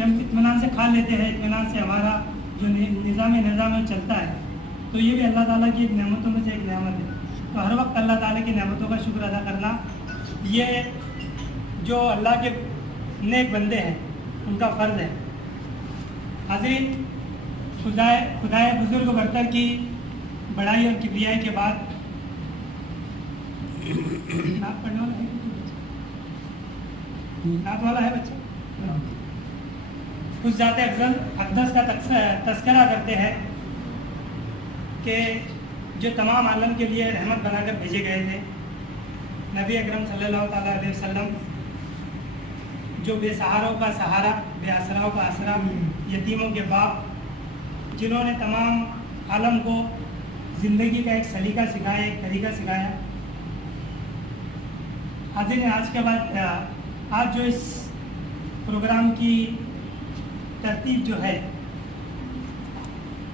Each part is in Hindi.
कि हम इत्मीनान से खा लेते हैं, इत्मीनान से हमारा जो निज़ाम है चलता है, तो ये भी अल्लाह ताला की एक नेमतों में से एक नेमत है। तो हर वक्त अल्लाह ताला की नेमतों का शुक्र अदा करना, ये जो अल्लाह के नेक बंदे हैं उनका फ़र्ज़ है। हाज़रीन, खुदाए बुज़ुर्ग बरतर की बड़ाई और किबरियाई के बाद नात पढ़ने वाला है, नात वाला है बच्चा, कुछ ज़ाते अक़दस का तज़किरा करते हैं कि जो तमाम आलम के लिए रहमत बनाकर भेजे गए थे, नबी अकरम सल्लल्लाहु अलैहि वसल्लम, जो बेसहारों का सहारा, बेआसराओं का आसरा, यतीमों के बाप, जिन्होंने तमाम आलम को ज़िंदगी का एक सलीका सिखाया, एक तरीका सिखाया। हाज़रीन, आज के बाद आज जो इस प्रोग्राम की तरतीब जो है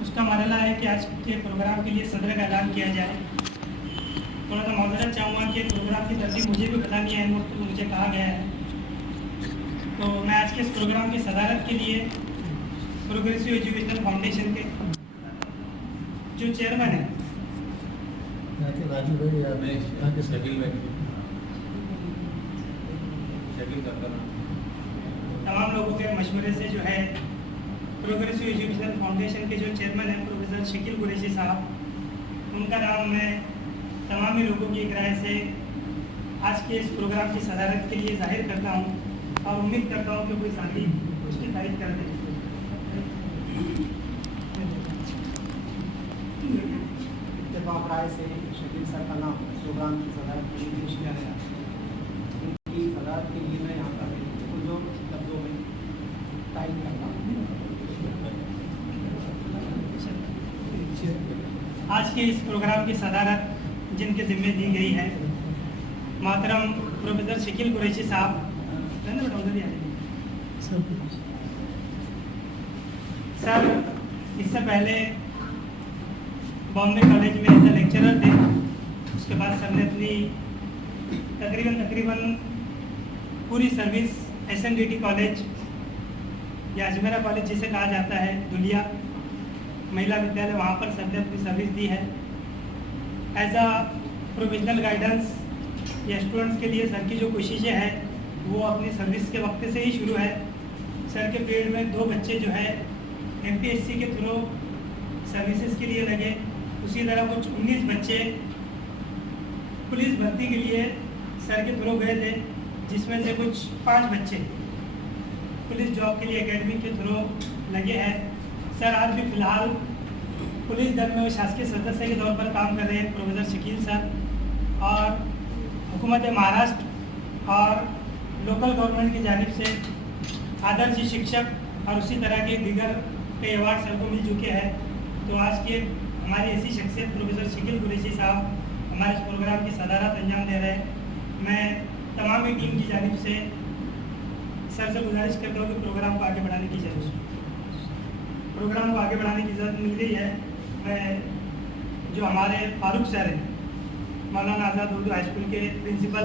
उसका मरहला है कि आज के प्रोग्राम के लिए सदर का ऐलान किया जाए। थोड़ा सा माज़रत चाहूँगा कि प्रोग्राम की तरतीब मुझे भी पता नहीं है, इन वक्त मुझे कहा गया है। तो मैं आज के इस प्रोग्राम की सदारत के लिए प्रोग्रेसिव एजुकेशनल फाउंडेशन के जो चेयरमैन हैं राजू भाई तमाम लोगों के मशवरे से जो है प्रोग्रेसिव एजुकेशनल फाउंडेशन के जो चेयरमैन हैं प्रोफेसर शकील कुरैशी साहब, उनका नाम मैं तमामी लोगों की राय से आज के इस प्रोग्राम की सदारत के लिए जाहिर करता हूँ और उम्मीद करता हूँ कि कोई साथी उसकी तारीफ कर दें। इत्तेफाक राय से शकील सर का नाम प्रोग्राम की सदारत के लिए पेश किया गया। उनकी सदारत के लिए मैं यहाँ पर कुछ लफ्ज़ों में तारीफ करता हूँ। आज के इस प्रोग्राम की सदारत जिनके ज़िम्मे दी गई है मोहतरम प्रोफेसर शकील कुरैशी साहब, सर इससे पहले बॉम्बे कॉलेज में एज ए लेक्चरर थे। उसके बाद सर ने अपनी तकरीबन पूरी सर्विस SNDT कॉलेज या अजमेरा कॉलेज जिसे कहा जाता है, दुलिया महिला विद्यालय, वहाँ पर सर ने अपनी सर्विस दी है। एज आ प्रोफेशनल गाइडेंस या स्टूडेंट्स के लिए सर की जो कोशिशें हैं वो अपनी सर्विस के वक्त से ही शुरू है। सर के पीरियड में 2 बच्चे जो है MPSC के थ्रू सर्विसेज के लिए लगे। उसी तरह कुछ 19 बच्चे पुलिस भर्ती के लिए सर के थ्रू गए थे, जिसमें से कुछ 5 बच्चे पुलिस जॉब के लिए एकेडमी के थ्रू लगे हैं। सर आज भी फ़िलहाल पुलिस दल में शासकीय सदस्य के तौर पर काम कर रहे हैं प्रोफेसर शकील सर, और हुकूमत महाराष्ट्र और लोकल गवर्नमेंट की जानिब से आदर्श शिक्षक और उसी तरह के दीगर कई अवार्ड सर को मिल चुके हैं। तो आज के हमारी ऐसी शख्सियत प्रोफेसर शकील कुरैशी साहब हमारे इस प्रोग्राम की सदारत अंजाम दे रहे हैं। मैं तमामी टीम की जानिब से सर से गुजारिश करता हूँ कि प्रोग्राम को आगे बढ़ाने की ज़रूरत मिल गई है। मैं जो हमारे फारूक सर हैं, मौलाना आज़ाद उर्दू हाई स्कूल के प्रिंसिपल,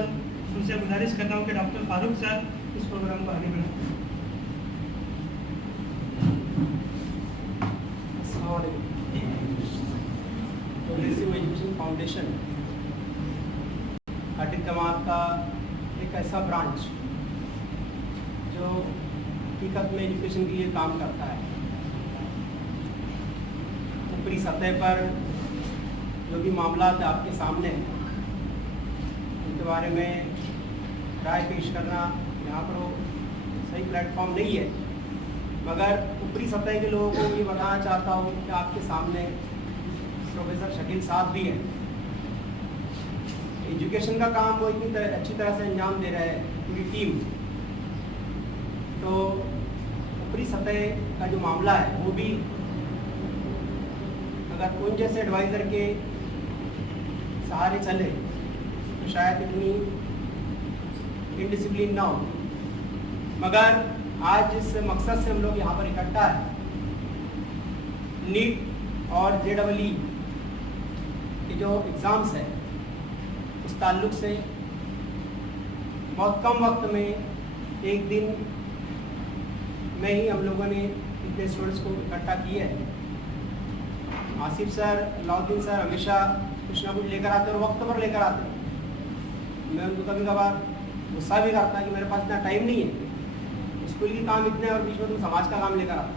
उनसे गुजारिश करता हूँ कि डॉक्टर फारूक सर इस प्रोग्राम को आगे बढ़ाएं। प्रोग्रेसिव एजुकेशन फाउंडेशन हटिक जमात का एक ऐसा ब्रांच जो हकीकत में एजुकेशन के लिए काम करता है। ऊपरी सतह पर जो भी मामला आपके सामने हैं उनके बारे में राय पेश करना यहाँ पर वो सही प्लेटफॉर्म नहीं है, मगर ऊपरी सतह के लोगों को ये बताना चाहता हूँ कि आपके सामने प्रोफेसर शकील साहब भी हैं। एजुकेशन का काम वो इतनी अच्छी तरह से अंजाम दे रहे हैं पूरी टीम। तो ऊपरी सतह का जो मामला है वो भी अगर उन जैसे एडवाइज़र के सहारे चले तो शायद इतनी इनडिसिप्लिन ना हो, मगर आज जिस मकसद से हम लोग यहाँ पर इकट्ठा है, नीट और JEE के जो एग्ज़ाम्स है उस ताल्लुक़ से बहुत कम वक्त में एक दिन में ही हम लोगों ने इतने स्टूडेंट्स को इकट्ठा किया है। आसिफ सर, अलाउद्दीन सर हमेशा कुछ ना कुछ लेकर आते और वक्त पर लेकर आते। मैं उनको कभी कभार गुस्सा भी करता कि मेरे पास इतना टाइम नहीं है, स्कूल के काम इतने और बीच में तुम समाज का काम लेकर आते।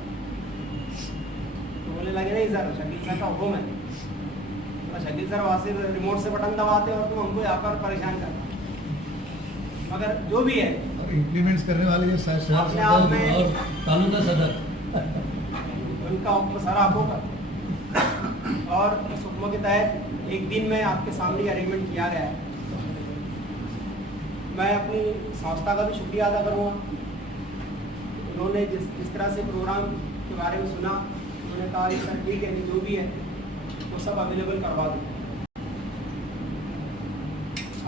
तो बोले लगे नहीं सर, शकील सर का हुक्म है। तो शकील सर वहाँ से रिमोट से बटन दबाते और तुम हमको यहाँ पर परेशान करते। मगर जो भी है इम्प्लीमेंट्स करने वाले जो शहर अपने आप में और तालुका सदर उनका हुक्म सारा आपको कर और इस हुक्म के तहत एक दिन में आपके सामने अरेंजमेंट किया गया है। मैं अपनी संस्था का भी शुक्रिया अदा करूँगा। उन्होंने जिस तरह से प्रोग्राम के बारे में सुना, उन्होंने कहा कि सर ठीक है, जो भी है वो सब अवेलेबल करवा दो।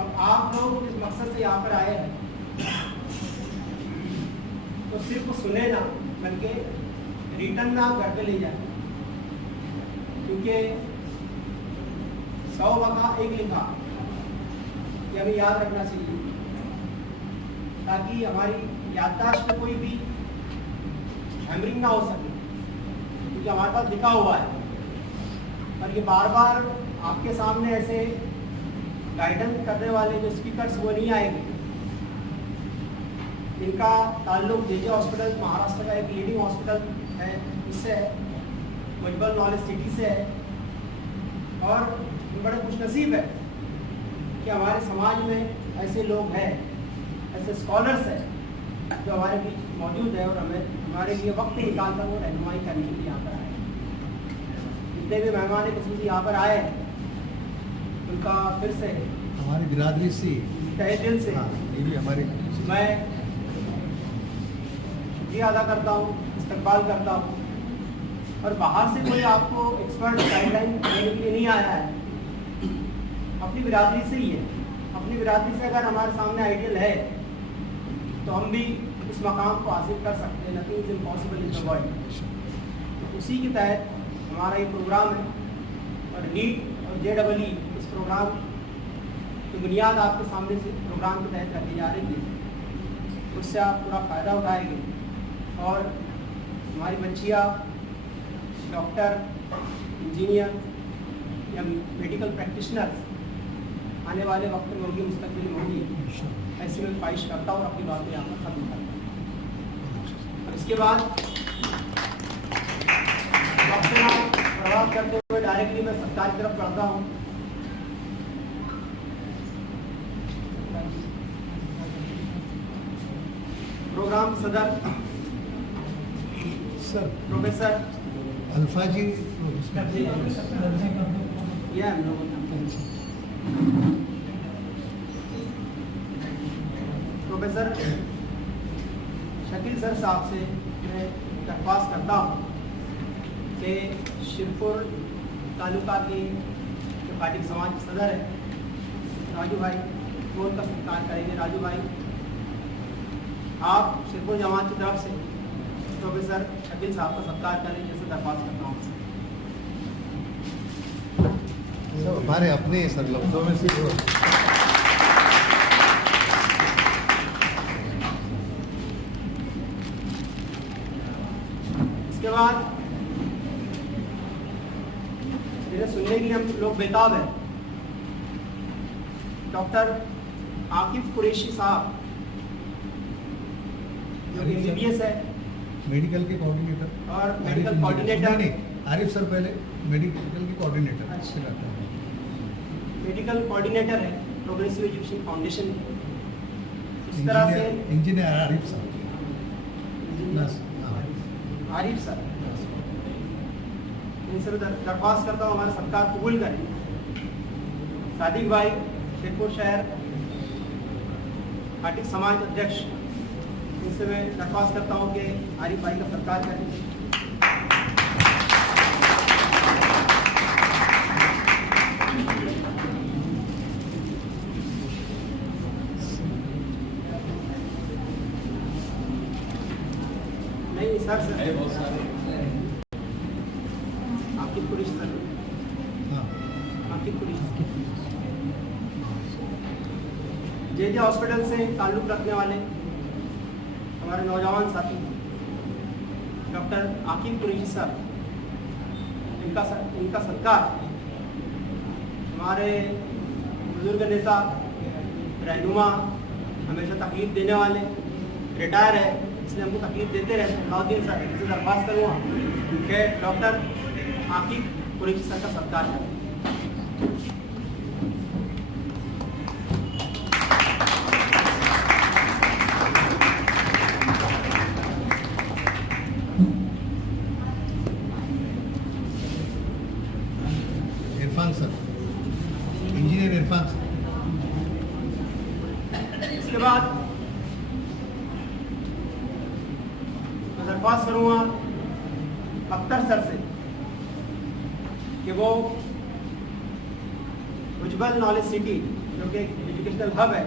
अब आप लोग इस मकसद से यहाँ पर आए हैं तो सिर्फ सुने ना, बल्कि रिटर्न में आप घर पे ले जाए, क्योंकि 100 वका एक लिखा ये हमें याद रखना चाहिए, ताकि हमारी याददाश्त में कोई भी हैमरिंग ना हो सके, क्योंकि हमारे पास लिखा हुआ है। और ये बार बार आपके सामने ऐसे गाइडेंस करने वाले जो स्पीकर्स वो नहीं आएंगे। इनका ताल्लुक जेजे हॉस्पिटल, महाराष्ट्र का एक लीडिंग हॉस्पिटल है, इससे है, मुजबल नॉलेज सिटी से है। और बड़े खुशनसीब है कि हमारे समाज में ऐसे लोग हैं, ऐसे स्कॉलर्स हैं जो हमारे बीच मौजूद है और हमें हमारे लिए वक्त निकालकर वो रहनुमाई करने के लिए यहाँ पर आए। जितने भी मेहमान किस्म यहाँ पर आए उनका फिर से हमारी बिरादरी से तहे दिल से ये भी हमारी मैं शुक्रिया अदा करता हूँ, इस्तकबाल करता हूँ। और बाहर से कोई आपको एक्सपर्ट गाइडलाइन देने के लिए नहीं आया है, अपनी बिरादरी से ही है। अपनी बिरादरी से अगर हमारे सामने आइडियल है तो हम भी इस मकाम को हासिल कर सकते हैं। Nothing is impossible in the world. तो उसी के तहत हमारा ये प्रोग्राम है और नीट और JEE इस प्रोग्राम की बुनियाद आपके सामने से प्रोग्राम के तहत रखी जा रही है। उससे आप पूरा फ़ायदा उठाएंगे और हमारी बच्चियाँ डॉक्टर, इंजीनियर या मेडिकल प्रैक्टिशनर्स आने वाले वक्त में उनकी मुस्तकबिल में होगी, ऐसी मैं ख्वाहिश करता हूँ और अपनी बातें यहाँ पर ख़त्म करता हूँ। इसके बाद डॉक्टर प्रभाव करते हुए डायरेक्टली मैं सरकार की तरफ बढ़ता हूँ। प्रोग्राम सदर सर प्रोफेसर अल्फा जी ये हम लोगों प्रोफेसर शकील सर साहब से मैं दरख्वास्त करता हूँ कि शिरपुर तालुका के जो पार्टी समाज के सदर है राजू भाई, वो उनका सत्कार करेंगे। राजू भाई, आप शिरपुर जमात की तरफ से प्रोफेसर शकील साहब का सत्कार करें, जैसे दरख्वास्त करता हूँ। हमारे अपने सर लफ्जों में से इसके बाद मेरे सुनने के लिए हम लोग बेताब हैं। डॉक्टर आकिफ कुरैशी साहब जो MBBS है, मेडिकल के कोऑर्डिनेटर और मेडिकल कोऑर्डिनेटर नहीं, आरिफ सर पहले मेडिकल के कोऑर्डिनेटर। अच्छा, मेडिकल कोऑर्डिनेटर है प्रोग्रेसिव एजुकेशन फाउंडेशन। इस तरह से engineer Arif sir, Arif sir, इनसे मैं दरख्वास्त करता हूँ हमारा सत्कार कबूल करें। सादिक भाई, शेखपुर शहर पार्टी समाज अध्यक्ष, इनसे मैं दरख्वास्त करता हूँ कि आरिफ भाई का सत्कार करें। नहीं सर, बहुत सारे आपकी पुलिस सर, आपकी पुलिस JJ हॉस्पिटल से ताल्लुक़ रखने वाले हमारे नौजवान साथी डॉक्टर आकिब कुरैशी सर, इनका सत्कार हमारे बुजुर्ग नेता, रहनुमा, हमेशा तकलीफ देने वाले, रिटायर है इसलिए हमको तकलीफ देते रहते हैं, अलाउद्दीन सर, इनसे दरख्वास्त करूँगा कि डॉक्टर आकिब कुरैशी सर का सत्कार करें। Irfan sir, engineer Irfan sir. इसके बाद मैं दरख्वास्त करूँगा अख्तर सर से कि वो उज्जवल नॉलेज सिटी जो कि एजुकेशनल हब है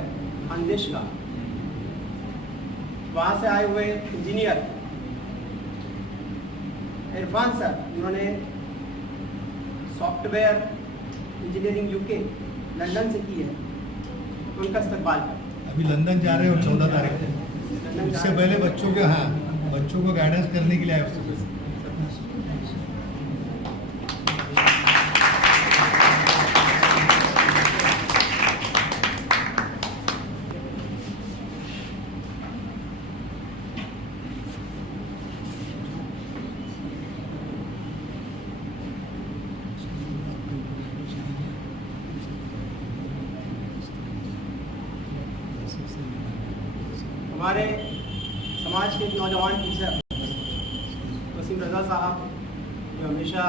खानदेश का, वहाँ से आए हुए इंजीनियर इरफान सर, उन्होंने सॉफ्टवेयर इंजीनियरिंग यूके लंदन से की है, तो उनका इस्तेमाल करें। अभी लंदन जा रहे हो 14 तारीख को, उससे पहले बच्चों के बच्चों को गाइडेंस करने के लिए आए उससे पहले। हमारे समाज के एक नौजवान टीचर वसीम रजा साहब, जो हमेशा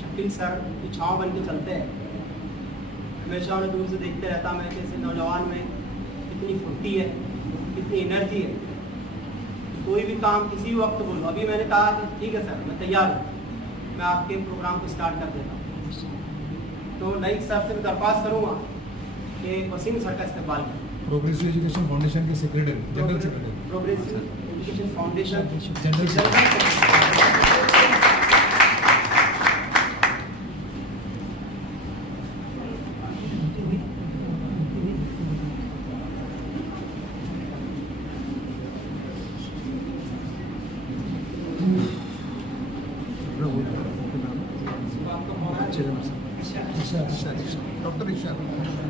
शकील सर की छाँव बन के चलते हैं, हमेशा उन्हें दूर से देखते रहता मैं कि ऐसे नौजवान में कितनी फुर्ती है, कितनी एनर्जी है, कोई भी काम किसी भी वक्त बोलो। अभी मैंने कहा कि ठीक है सर, मैं तैयार हूँ, मैं आपके प्रोग्राम को स्टार्ट कर देता हूँ। तो लाइक सर से मैं दरख्वास्त करूँगा कि वसीम सर का इस्तेमाल करें। प्रोग्रेसिव एजुकेशन फाउंडेशन के secretary, general secretary. Progressive education foundation general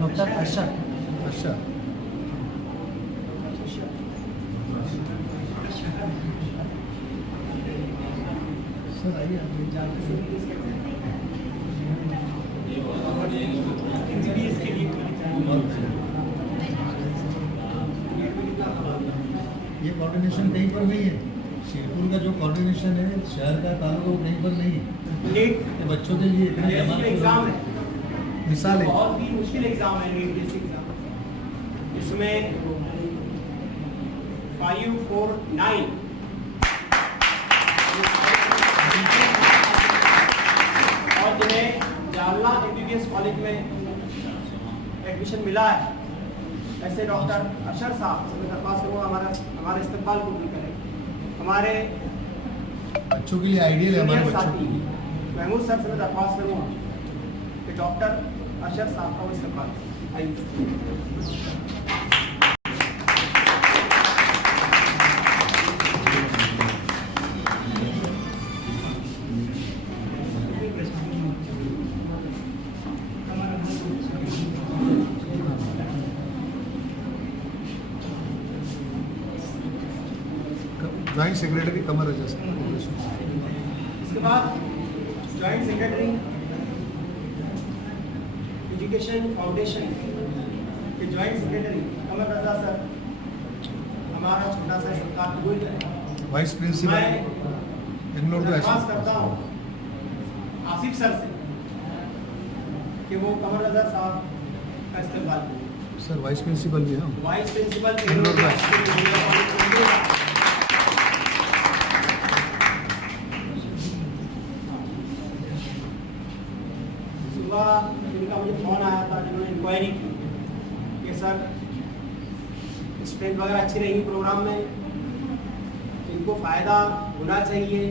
doctor Arshad. अच्छा, सर आइए MBBS के लिए ये कोऑर्डिनेशन कहीं पर नहीं है। शिरपुर का जो कोऑर्डिनेशन है शहर का तालुका वो कहीं पर नहीं है। नीट ये बच्चों के लिए इतने जमा एग्जाम है, मिसाल है। बहुत ही मुश्किल एग्जाम है नीट जैसे एग्जाम। इसमें 549 और जिन्हें जालना MBBS कॉलेज में एडमिशन मिला है, ऐसे डॉक्टर अशर साहब से मैं दरख्वास्त करूँगा हमारा इस्तेमाल को भी करें। हमारे बच्चों के लिए आइडियल है हमारे सीनियर बच्चों साथी के लिए। महमूद सर से मैं दरख्वास्त करूँगा कि डॉक्टर अशर साहब का वो इस्तेमाल आइए। ज्वाइंट सेक्रेटरी कमर रजा सर। इसके बाद जॉइंट सेक्रेटरी एजुकेशन फाउंडेशन के जॉइंट सेक्रेटरी कमर रजा सर, हमारा छोटा सा सत्कार कबूल करें। वाइस प्रिंसिपल मैं बेंगलोर का दरख्वास्त करता हूँ आसिफ सर से कि वो कमर रजा साहब का इस्तेमाल करें। सर वाइस प्रिंसिपल भी हैं। वाइस प्रिंसिपल बेंगलोर का। सुबह जिनका मुझे फ़ोन आया था, जिन्होंने इंक्वायरी की कि सर स्ट्रेंथ वगैरह अच्छी रहेगी प्रोग्राम में, इनको फ़ायदा होना चाहिए,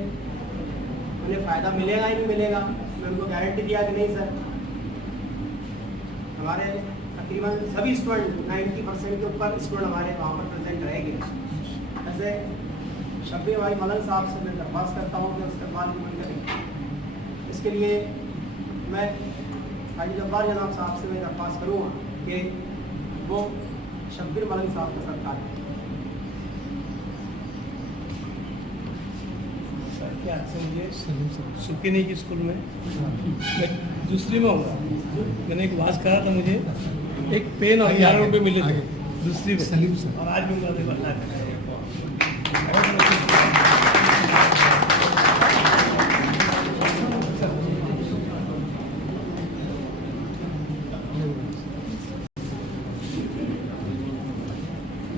उन्हें फ़ायदा मिलेगा ही नहीं मिलेगा। मैं उनको गारंटी दिया कि नहीं सर, हमारे तकरीबन सभी स्टूडेंट 90% के ऊपर स्टूडेंट हमारे वहाँ पर प्रेजेंट रहेंगे। ऐसे शब्बीर भाई मलन साहब से मैं दरख्वास्त करता हूँ कि इस्तेमाल नहीं करें। इसके लिए मैं हाजी जब्बार जनाब साहब से मैं दरख्वास्त करूँगा कि वो शब्बीर मलन साहब का सत्कार करें। सर क्या से मुझे सुकीनी की स्कूल में मैं दूसरी में होगा, मैंने एक वाज कहा था, मुझे एक पेन और 11 रुपये मिले थे दूसरी में, सलीम सर। और आज भी मुझे बता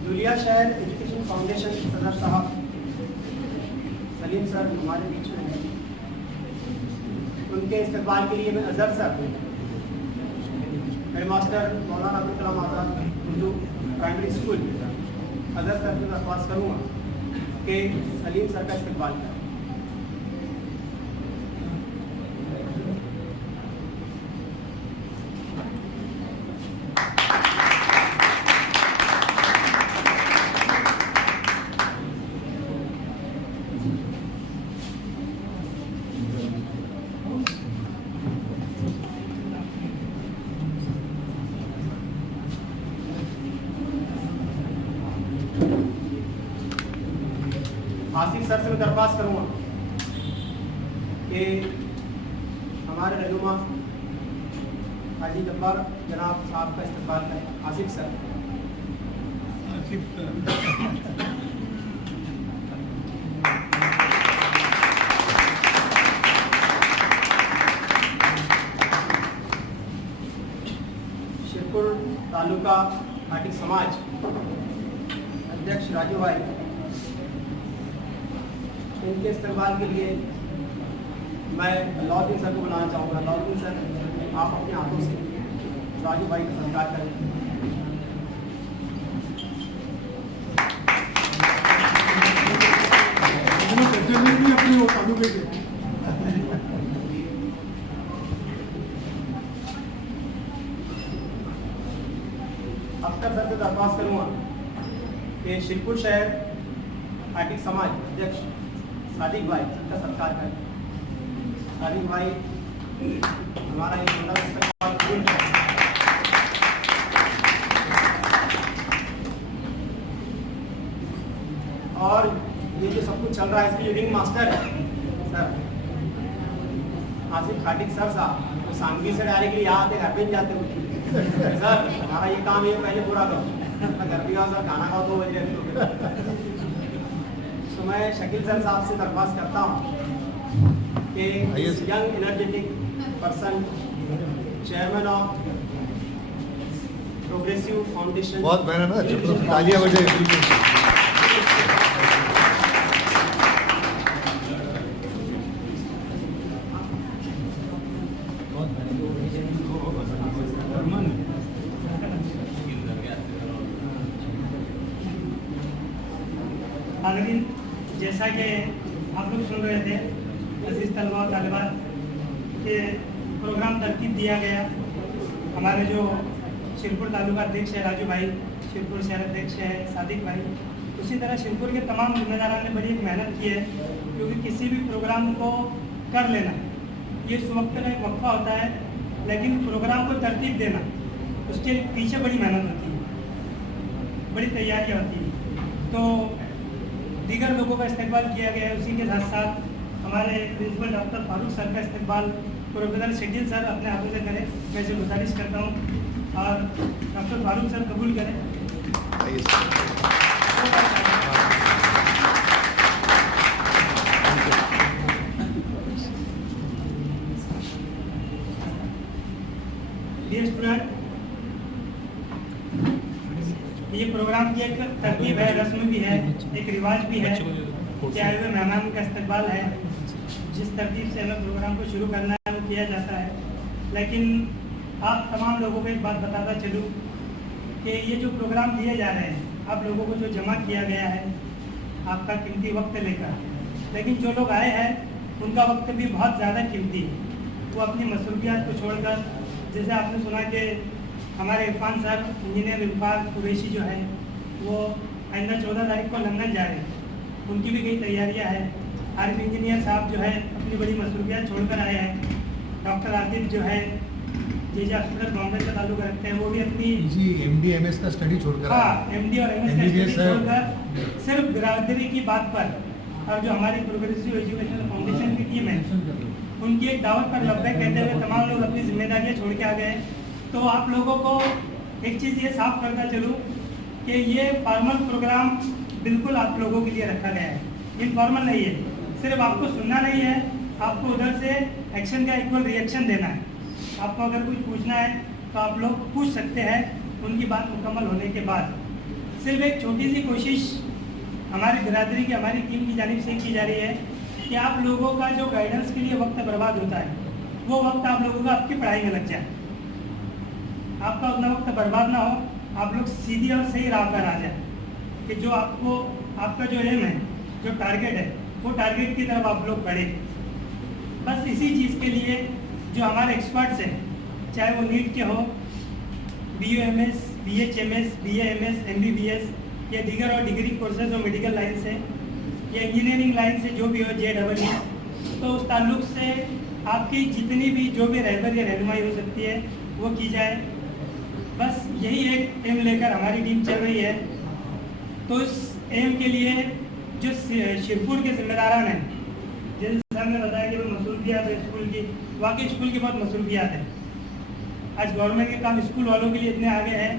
दुलिया शहर एजुकेशन फाउंडेशन के सदर साहब सलीम सर हमारे बीच में हैं। उनके इस्तेमाल के लिए मैं Azhar sir, headmaster Maulana Abdul Kalam Azad Urdu primary school, Azhar sir से दरख्वास्त करूँगा कि सलीम सर का इस्तेमाल करें। आसिफ सर से मैं दरख्वास्त करूँगा कि हमारे रहनुमा हाजी जब्बार जनाब साहब का इस्तेमाल करें। आसिफ सर। शेरपुर तालुका घाटी समाज अध्यक्ष राजू भाई, इनके इस्तेमाल के लिए मैं अलाउद्दीन सर को बुलाना चाहूँगा। अलाउद्दीन सर, आप अपने हाथों से राजू भाई का सत्कार करें। अपनी वो तालुके के अख्तर सर से दरख्वास्त करूँगा कि शिरपुर शहर घाटी समाज अध्यक्ष सादिक भाई का सत्कार करें। सादिक भाई हमारा एक छोटा इस्तेमाल है। और ये जो सब कुछ चल रहा है इसके जो रिंग मास्टर है सर आसिफ खाटिक सर साहब, तो सांगवी से डायरेक्टली यहाँ आते घर पे जाते हो सर, हमारा ये काम ये पहले पूरा करो, घर भी आओ सर, खाना खाओ 2 बजे। तो मैं शकील सर साहब से दरख्वास्त करता हूँ कि young energetic person, chairman of progressive foundation, बहुत मेहनत है, तालियां बजाए। हालांकि जैसा कि आप लोग सुन रहे थे, अजीज तलबा और तालिबात के प्रोग्राम तरतीब दिया गया। हमारे जो शिरपुर तालुका अध्यक्ष है राजू भाई, शिरपुर शहर अध्यक्ष है सादिक भाई, उसी तरह शिरपुर के तमाम जिम्मेदारों ने बड़ी एक मेहनत की है, क्योंकि किसी भी प्रोग्राम को कर लेना ये उस वक्त में एक वक्फा होता है, लेकिन प्रोग्राम को तरतीब देना उसके पीछे बड़ी मेहनत होती है, बड़ी तैयारियाँ होती हैं। तो दीगर लोगों का इस्तेमाल किया गया है। उसी के साथ साथ हमारे प्रिंसिपल डॉक्टर फारूक सर का इस्तेमाल प्रोफेसर शकील सर अपने हाथों से करें, मैं इसे गुजारिश करता हूँ, और डॉक्टर फारूक सर कबूल करें। डियर स्टूडेंट, ये प्रोग्राम की एक तरतीब है, रस्म भी है, एक रिवाज भी है कि आए हुए मेहमान का इस्तकबाल है। जिस तरतीब से हमें प्रोग्राम को शुरू करना है वो किया जाता है। लेकिन आप तमाम लोगों को एक बात बताता चलूँ कि ये जो प्रोग्राम दिए जा रहे हैं, आप लोगों को जो जमा किया गया है आपका कीमती वक्त लेकर, लेकिन जो लोग आए हैं उनका वक्त भी बहुत ज़्यादा कीमती है। वो अपनी मसरूफियात को छोड़कर, जैसे आपने सुना कि हमारे इरफान सर इंजीनियर इरफान कुरैशी जो है वो आइंदा 14 तारीख को लंदन जा रहे हैं, उनकी भी कई तैयारियां हैं। आरिफ इंजीनियर साहब जो है अपनी बड़ी मसरूफियात छोड़कर आए हैं। डॉक्टर आतिफ जो है जेजे हॉस्पिटल बॉम्बे से ताल्लुक रखते हैं, वो भी अपनी जी MD MS का स्टडी छोड़कर आए। हाँ MD और MS का MBBS स्टडी है। छोड़कर सिर्फ बिरादरी की बात पर, और जो हमारी प्रोग्रेसिव एजुकेशन फाउंडेशन की टीम है उनकी एक दावत पर लब्बैक कहते हुए तमाम लोग अपनी जिम्मेदारियां छोड़ के आ गए। तो आप लोगों को एक चीज़ ये साफ करता चलूँ कि ये फॉर्मल प्रोग्राम बिल्कुल आप लोगों के लिए रखा गया है, इनफॉर्मल नहीं है। सिर्फ आपको सुनना नहीं है, आपको उधर से एक्शन का इक्वल रिएक्शन देना है। आपको अगर कुछ पूछना है तो आप लोग पूछ सकते हैं उनकी बात मुकम्मल होने के बाद। सिर्फ एक छोटी सी कोशिश हमारी बिरादरी की, हमारी टीम की जानिब से की जा रही है कि आप लोगों का जो गाइडेंस के लिए वक्त बर्बाद होता है, वो वक्त आप लोगों का आपकी पढ़ाई में लग जाए। आपका उतना वक्त बर्बाद ना हो, आप लोग सीधी और सही राह पर आ जाए कि जो आपको, आपका जो एम है, जो टारगेट है, वो टारगेट की तरफ आप लोग बढ़े। बस इसी चीज़ के लिए जो हमारे एक्सपर्ट्स हैं, चाहे वो नीट के हो, BUMS, BHMS, BAMS, MBBS या दीगर और डिग्री कोर्सेज हो मेडिकल लाइन से या इंजीनियरिंग लाइन से, जो भी हो JEE, तो उस ताल्लुक से आपकी जितनी भी जो भी रहबर या रहनुमाई हो सकती है वो की जाए। बस यही एक एम लेकर हमारी टीम चल रही है। तो इस एम के लिए जो शिरपुर के जिम्मेदारान हैं, जैसे सर ने बताया कि मसरूफियात है स्कूल की, वाकई स्कूल की बहुत मसरूफियात है। आज गवर्नमेंट के काम स्कूल वालों के लिए इतने आगे हैं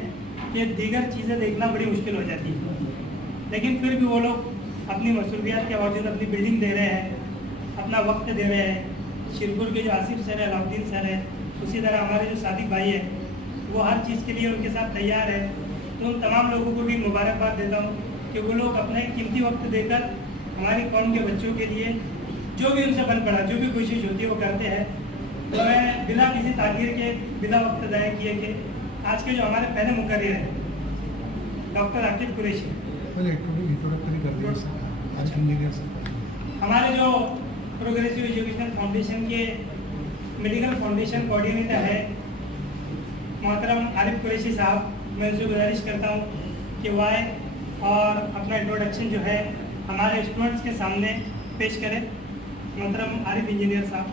कि दीगर चीज़ें देखना बड़ी मुश्किल हो जाती है, लेकिन फिर भी वो लोग अपनी मसरूफियात के बावजूद अपनी बिल्डिंग दे रहे हैं, अपना वक्त दे रहे हैं। शिरपुर के जो आसिफ सर है, अलाउद्दीन सर है, उसी तरह हमारे जो सादिक भाई है, वो हर चीज़ के लिए उनके साथ तैयार है। तो उन तमाम लोगों को भी मुबारकबाद देता हूँ कि वो लोग अपना एक कीमती वक्त देकर हमारी कौम के बच्चों के लिए जो भी उनसे बन पड़ा, जो भी कोशिश होती है वो करते हैं। तो मैं बिना किसी ताख़ीर के, बिना वक्त ज़ाया किए के आज के जो हमारे पहले मुकर्रिर हैं डॉक्टर आकिब कुरैशी, इंट्रोडक्टरी कर दिया आरिफ इंजीनियर सर। हमारे जो प्रोग्रेसिव एजुकेशन फाउंडेशन के मेडिकल फाउंडेशन कोऑर्डिनेटर है मोहतरम आरिफ कुरैशी साहब, मैं उनसे गुजारिश करता हूँ कि वो आए और अपना इंट्रोडक्शन जो है हमारे स्टूडेंट्स के सामने पेश करें। मोहतरम आरिफ इंजीनियर साहब।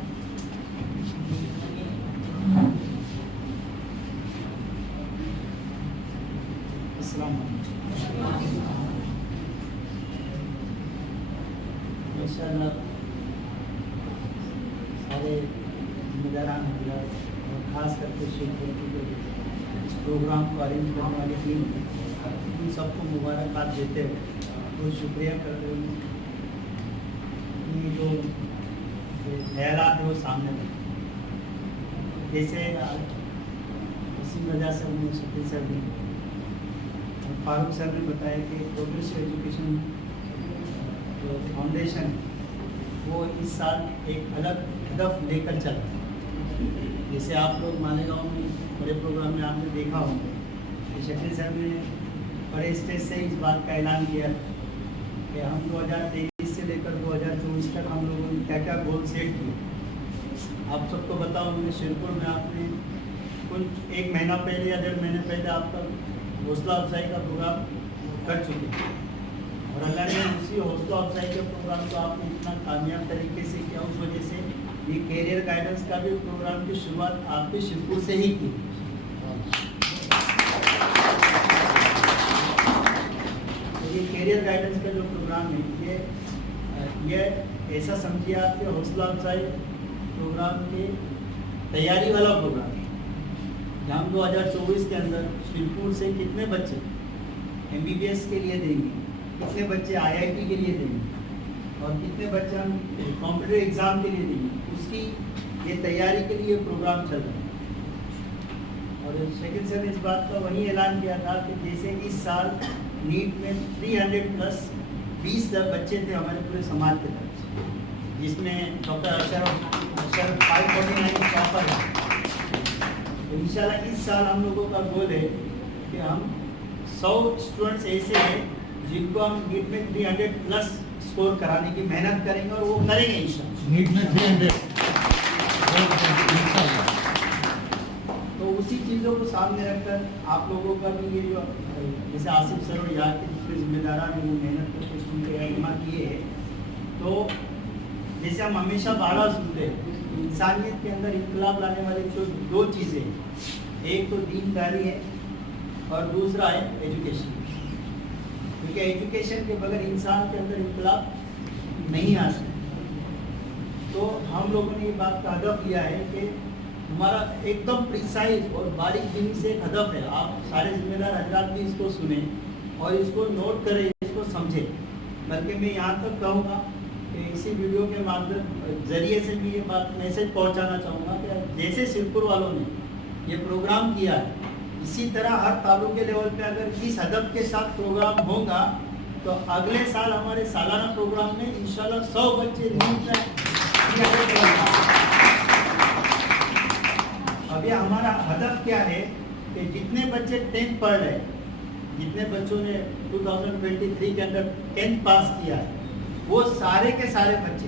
माशाअल्लाह सारे जिम्मेदारान हजरात और ख़ास करके शिरपुर की जो इस प्रोग्राम को अरेंज करने वाली टीम, उन सबको मुबारकबाद देते हुए बहुत शुक्रिया करते हुए जो ख्यालात है वो सामने रखे। जैसे इसी वजह से हमने शकील सर ने और फारूक सर ने बताया कि प्रोग्रेसिव एजुकेशन जो फाउंडेशन वो इस साल एक अलग हदफ लेकर चल रहा है। जैसे आप लोग मालेगांव में बड़े प्रोग्राम में आपने देखा होगा कि शकील सर ने बड़े स्टेज से इस बात का ऐलान किया कि हम 2023 से लेकर 2024 तक हम लोगों ने क्या क्या गोल सेट किए। आप सबको बताओ, उन्होंने शिरपुर में आपने कुछ 1 महीना पहले या 1.5 महीने पहले आपका हौसला अफजाई का प्रोग्राम कर चुके हैं और अल्लाह ने उसी हौसला अफजाई के प्रोग्राम को आपने इतना कामयाब तरीके से किया। उस वजह से ये कैरियर गाइडेंस का भी प्रोग्राम की शुरुआत आपके शिरपुर से ही की। तो ये कैरियर गाइडेंस का जो प्रोग्राम है ये ऐसा समझिए आपके हौसला अफजाई प्रोग्राम के तैयारी वाला प्रोग्राम है, जहाँ हम 2024 के अंदर शिरपुर से कितने बच्चे MBBS के लिए देंगे, कितने बच्चे IIT के लिए देंगे और कितने बच्चे हम कॉम्पिटिटिव एग्ज़ाम के लिए देंगे, उसकी ये तैयारी के लिए प्रोग्राम चल रहा है। और शकील सर ने इस बात का वही ऐलान किया था कि जैसे इस साल नीट में 300+ 20 बच्चे थे हमारे पूरे समाज के तरफ से, जिसमें डॉक्टर अशरफ 549 टॉपर है। तो इंशाल्लाह इस साल हम लोगों का गोल है कि हम 100 स्टूडेंट्स ऐसे हैं जिनको हम नीट में 300+ स्कोर कराने की मेहनत करेंगे और वो करेंगे इंशाल्लाह। नीट में 300 तो उसी चीज़ों को सामने रखकर आप लोगों का भी ये जो जैसे आसिफ सर और यहाँ के दूसरे जिम्मेदारान ने वो मेहनत करके सुनते जमा किए हैं। तो जैसे हम हमेशा बारह सुनते हैं, इंसानियत के अंदर इनकलाब लाने वाली जो दो चीज़ें, एक तो दीनदारी है और दूसरा है एजुकेशन। क्योंकि एजुकेशन के बगैर इंसान के अंदर इनकलाब नहीं आ सकता। तो हम लोगों ने ये बात का हदफ लिया है कि हमारा एकदम प्रिसाइज और बारीक बिनी से एक हदफ है। आप सारे जिम्मेदार हजरात भी इसको सुने और इसको नोट करें, इसको समझें। बल्कि मैं यहाँ तक कहूँगा कि इसी वीडियो के माध्यम जरिए से भी ये बात मैसेज पहुँचाना चाहूँगा कि जैसे सिरपुर वालों ने ये प्रोग्राम किया है, इसी तरह हर तालुके लेवल पे अगर इस हदफ के साथ प्रोग्राम होगा तो अगले साल हमारे सालाना प्रोग्राम में इंशाल्लाह 100 बच्चे अभी हमारा हदफ क्या है कि जितने बच्चे 10th पढ़ रहे, जितने बच्चों ने 2023 के अंदर 10th पास किया है, वो सारे के सारे बच्चे,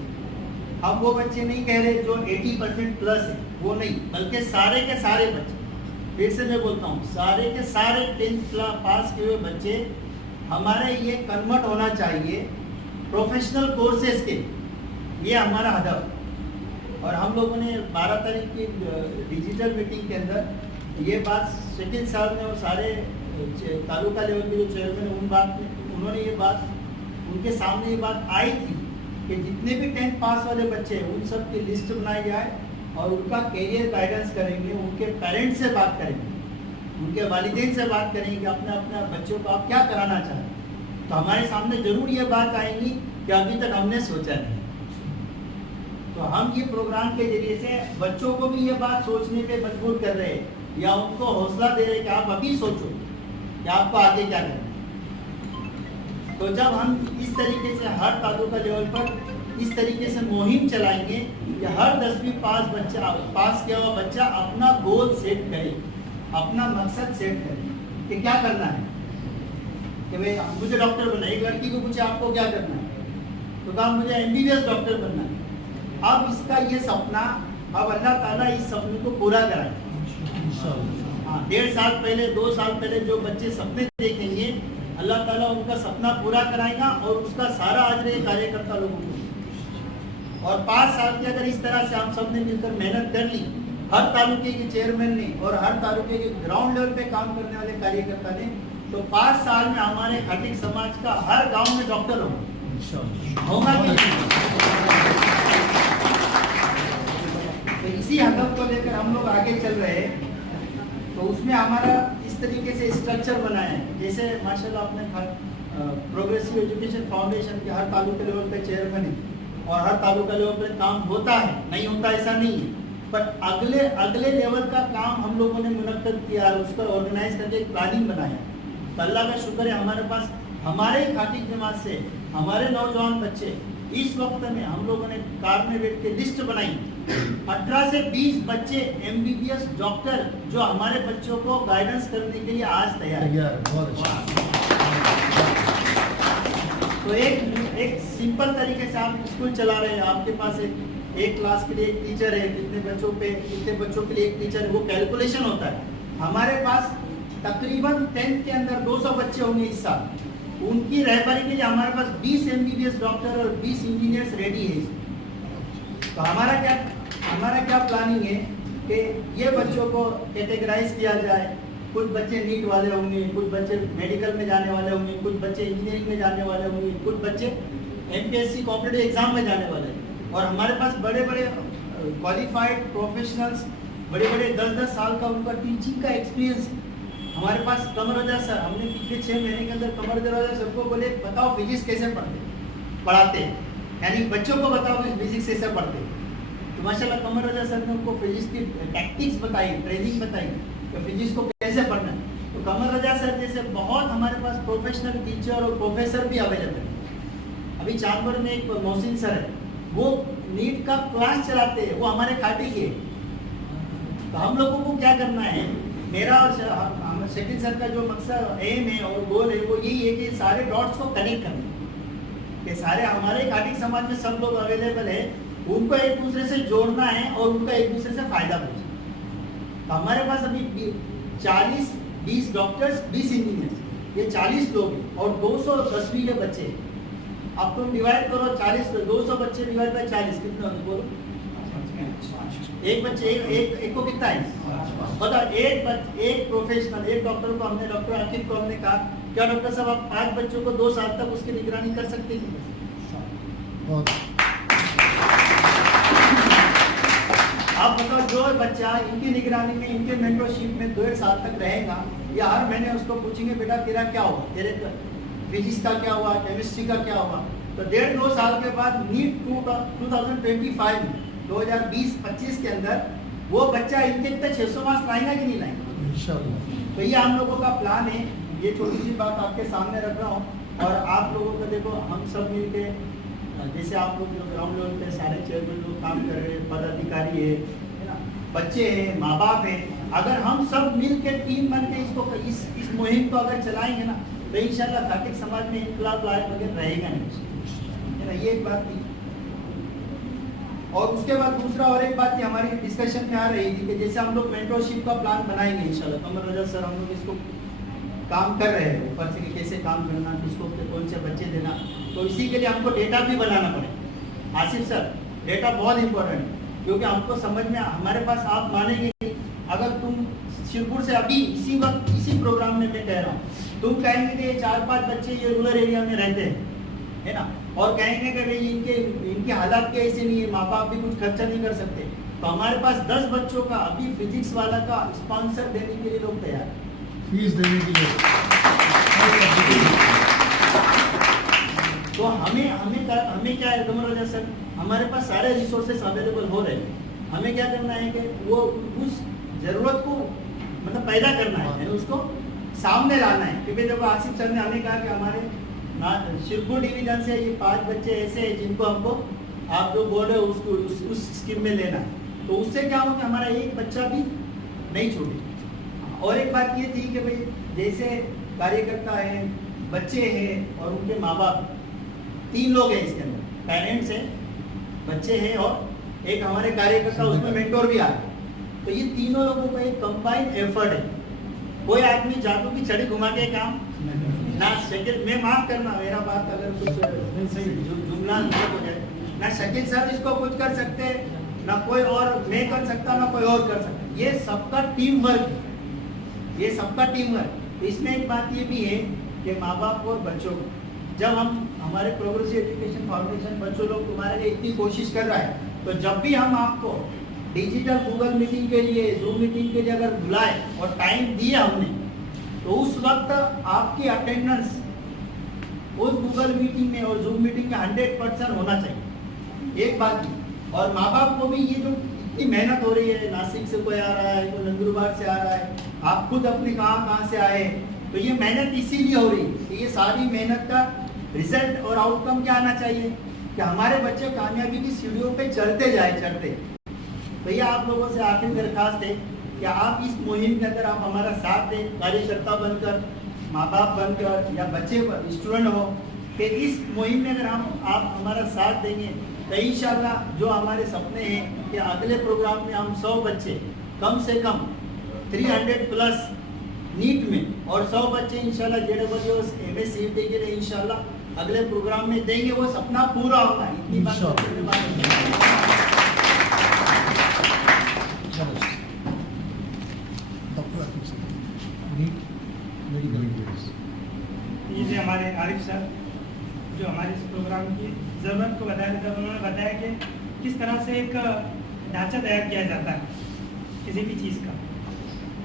हम वो बच्चे नहीं कह रहे जो 80% प्लस है, वो नहीं, बल्कि सारे के सारे बच्चे, फिर से मैं बोलता हूँ, सारे के सारे 10th पास किए हुए बच्चे हमारे ये कन्वर्ट होना चाहिए प्रोफेशनल कोर्सेज के। ये हमारा हदफ। और हम लोगों ने 12 तारीख की डिजिटल मीटिंग के अंदर ये बात शकील साहब ने और सारे तालुका लेवल के जो चेयरमैन उन्होंने ये बात, उनके सामने ये बात आई थी कि जितने भी 10th पास वाले बच्चे हैं उन सब की लिस्ट बनाई जाए और उनका कैरियर गाइडेंस करेंगे, उनके पेरेंट्स से बात करेंगे, उनके वालिदैन से बात करेंगे कि अपने अपने बच्चों को आप क्या कराना चाहते। तो हमारे सामने जरूर ये बात आएगी कि अभी तक हमने सोचा नहीं। तो हम ये प्रोग्राम के जरिए से बच्चों को भी ये बात सोचने पे मजबूर कर रहे हैं या उनको हौसला दे रहे हैं कि आप अभी सोचो कि आपको आगे क्या करना है। तो जब हम इस तरीके से हर तालुका लेवल पर इस तरीके से मुहिम चलाएंगे कि हर 10वीं पास किया हुआ बच्चा अपना गोल सेट करे, अपना मकसद सेट करे कि क्या करना है, कि भाई मुझे डॉक्टर बनना है। एक लड़की को पूछे आपको क्या करना है, तो कहा मुझे MBBS डॉक्टर बनना है। अब इसका ये सपना, अब अल्लाह ताला इस सपने को पूरा कराए। हाँ, 1.5 साल पहले 2 साल पहले जो बच्चे सपने देखेंगे, अल्लाह ताला उनका सपना पूरा कराएगा और उसका सारा अजर कार्यकर्ता लोगों को। और 5 साल की अगर इस तरह से हम सब ने मिलकर मेहनत कर ली, हर तालुके के चेयरमैन ने और हर तालुके के ग्राउंड लेवल पे काम करने वाले कार्यकर्ता ने, तो 5 साल में हमारे खटीक समाज का हर गांव में डॉक्टर होगा कि नहीं? तो इसी हदफ को लेकर हम लोग आगे चल रहे हैं। तो उसमें हमारा इस तरीके से स्ट्रक्चर बना है, जैसे माशाल्लाह आपने प्रोग्रेसिव एजुकेशन फाउंडेशन के हर तालुका लेवल पे चेयरमैन है और हर तालुका लेवल पे काम होता है, नहीं होता ऐसा नहीं है, पर अगले लेवल का काम हम लोगों ने मुनक्कद किया, उसका ऑर्गेनाइज करके एक प्लानिंग बनाया। तो अल्लाह का शुक्र है हमारे पास, हमारे खाटिक जमात से हमारे नौजवान बच्चे, इस वक्त में हम लोगों ने कार में बैठ के लिस्ट बनाई, 18 से 20 बच्चे MBBS डॉक्टर जो हमारे बच्चों को गाइडेंस करने के लिए आज तैयार है। तो एक सिंपल तरीके से आप स्कूल चला रहे हैं, आपके पास एक क्लास के लिए एक टीचर है, कितने बच्चों के लिए एक टीचर है, वो कैलकुलेशन होता है। हमारे पास तकरीबन 10th के अंदर 200 बच्चे होंगे इस साल, उनकी रहबरी के लिए हमारे पास 20 MBBS डॉक्टर और 20 इंजीनियर्स रेडी है। तो हमारा क्या प्लानिंग है कि ये बच्चों को कैटेगराइज किया जाए। कुछ बच्चे नीट वाले होंगे, कुछ बच्चे मेडिकल में जाने वाले होंगे, कुछ बच्चे इंजीनियरिंग में जाने वाले होंगे, कुछ बच्चे MPSC कॉम्पिटिटिव एग्जाम में जाने वाले हैं। और हमारे पास बड़े बड़े क्वालिफाइड प्रोफेशनल्स, बड़े बड़े 10-10 साल का उनका टीचिंग का एक्सपीरियंस। हमारे पास कमर रजा सर, हमने पिछले 6 महीने के अंदर कमर रजा सर को बोले बताओ फिजिक्स कैसे पढ़ाते हैं, यानी बच्चों को बताओ कि फिजिक्स कैसे पढ़ते हैं। तो माशाल्लाह कमर रजा सर ने उनको फिजिक्स की टैक्टिक्स बताई, ट्रेनिंग बताई कि फिजिक्स को कैसे पढ़ना है। तो कमर रजा सर जैसे बहुत हमारे पास प्रोफेशनल टीचर और प्रोफेसर भी अवेलेबल है। अभी चांदपुर में एक मोहसिन सर है, वो नीट का क्लास चलाते हैं, वो हमारे खाटी के। तो हम लोगों को क्या करना है, मेरा और शकील सर का जो मकसद एम है और गोल है वो यही है कि सारे डॉट्स को कनेक्ट करना, कि सारे हमारे खाटिक समाज में सब लोग अवेलेबल है, उनको एक दूसरे से जोड़ना है और उनका एक दूसरे से फायदा पहुंचना। तो हमारे पास अभी 40-20 डॉक्टर्स, 20 इंजीनियर्स, ये 40 लोग हैं और 210वीं के बच्चे हैं। अब तुम डिवाइड करो 40 पे 200 बच्चे डिवाइड बाय 40 कितना होता है बोलो? एक बच्चे एक को कितना है? बताओ, एक प्रोफेशनल, एक डॉक्टर को हमने, डॉक्टर आकिब को हमने कहा क्या डॉक्टर साहब आप 5 बच्चों को 2 साल तक उसकी निगरानी कर सकते हैं? आप बताओ, जो बच्चा इनकी निगरानी में, इनके मेंटरशिप में 2 साल तक रहेगा, या हर महीने उसको पूछेंगे बेटा तेरा क्या हुआ, तेरे फिजिक्स का क्या हुआ, केमिस्ट्री का क्या हुआ, तो 1.5-2 साल के बाद नीट 2025 में 2020-25 के अंदर वो बच्चा इनके तक 600 मार्क्स लाएगा कि नहीं लाएगा? इंशाल्लाह। तो ये हम लोगों का प्लान है। ये छोटी सी बात आपके सामने रख रहा हूँ और आप लोगों को देखो, हम सब मिलके, जैसे आप लोग जो ग्राउंड लेवल पे सारे चेयरमैन लोग काम कर रहे हैं, पदाधिकारी है ना, बच्चे हैं, माँ बाप है, अगर हम सब मिल के टीम बन के इसको इस मुहिम को अगर चलाएंगे ना, तो इंशाल्लाह घाटिक समाज में इनकलाब लायक वगैरह रहेगा नहीं, है ना। ये एक बात थी। और उसके बाद दूसरा और एक बात हमारी डिस्कशन में आ रही थी कि जैसे हम लोग मेंटरशिप का प्लान बनाएंगे इंशाल्लाह, कमर रजा सर हम लोग इसको काम कर रहे हैं ऊपर से कि कैसे काम करना, किसको कौन से बच्चे देना, तो इसी के लिए हमको डेटा भी बनाना पड़ेगा। आसिफ सर, डेटा बहुत इंपॉर्टेंट है, क्योंकि हमको समझ में, हमारे पास आप मानेंगे नहीं, अगर तुम शिरपुर से अभी इसी वक्त इसी प्रोग्राम में मैं कह रहा हूँ, तुम कहेंगे कि 4-5 बच्चे ये रूरल एरिया में रहते हैं, है ना, और कहेंगे कि भाई इनके हालात के ऐसे नहीं है, माँ बाप भी कुछ खर्चा नहीं कर सकते, तो हमारे पास 10 बच्चों का अभी फिजिक्स वाला का स्पॉन्सर देने के लिए लोग तैयार हैं, फीस देने के लिए। तो हमें क्या है कमर रजा सर, हमारे पास सारे रिसोर्सेस अवेलेबल हो रहे हैं, हमें क्या करना है कि वो उस जरूरत को मतलब पैदा करना है, यानी उसको सामने लाना है। क्योंकि देखो आसिफ सर ने हमें कहा कि हमारे शिरपुर डिवीजन से ये 5 बच्चे ऐसे हैं जिनको हमको आप जो बोल रहे हो उसको उस स्कीम में लेना है, तो उससे क्या हो कि हमारा एक बच्चा भी नहीं छूटे। और एक बात ये थी कि भाई जैसे कार्यकर्ता है, बच्चे हैं और उनके माँ बाप, 3 लोग हैं इसके अंदर, पेरेंट्स हैं, बच्चे हैं और एक हमारे कार्यकर्ता, उसमें मेंटोर भी आ रहे हैं। तो ये तीनों लोगों का एक कंबाइंड एफर्ट है। कोई आदमी जादू की छड़ी घुमा के काम ना शकील, मैं माफ करना मेरा बात अगर कुछ जुमला हो जाए, ना शकील सर इसको कुछ कर सकते, ना कोई और मैं कर सकता, ना कोई और कर सकता, ये सबका टीम वर्क है, ये सबका टीम वर्क। तो इसमें एक बात ये भी है कि माँ बाप और बच्चों को, जब हम हमारे प्रोग्रेसिव एजुकेशन फाउंडेशन बच्चों लोग तुम्हारे लिए इतनी कोशिश कर रहा है, तो जब भी हम आपको डिजिटल गूगल मीटिंग के लिए, जूम मीटिंग के लिए अगर बुलाए और टाइम दिया हमने, तो उस वक्त आपकी अटेंडेंस उस गूगल मीटिंग में और जूम मीटिंग में 100% होना चाहिए। एक बात की, और माँ बाप को भी ये जो इतनी मेहनत हो रही है, नासिक से कोई आ रहा है, कोई नंदुरबार से आ रहा है, आप खुद अपने कहाँ से आए, तो ये मेहनत इसीलिए हो रही है कि ये सारी मेहनत का रिजल्ट और आउटकम क्या आना चाहिए कि हमारे बच्चे कामयाबी की सीढ़ियों पे चढ़ते जाए, चढ़ते। तो ये आप लोगों से आखिरी दरखास्त है कि आप इस मुहिम के अंदर आप हमारा साथ दें, कार्यकर्ता बनकर, माँ बाप बनकर या बच्चे स्टूडेंट हो, कि इस मुहिम में अगर आप हमारा साथ देंगे तो इंशाल्लाह जो हमारे सपने हैं कि अगले प्रोग्राम में हम 100 बच्चे कम से कम 300+ नीट में और 100 बच्चे इंशाल्लाह JEE MSCET के लिए इंशाल्लाह अगले प्रोग्राम में देंगे, वो सपना पूरा होगा। इतनी बात ये जो हमारे आरिफ सर जो हमारे इस प्रोग्राम की ज़रूरत को बताया था, उन्होंने बताया कि किस तरह से एक ढांचा तैयार किया जाता है किसी भी चीज़ का।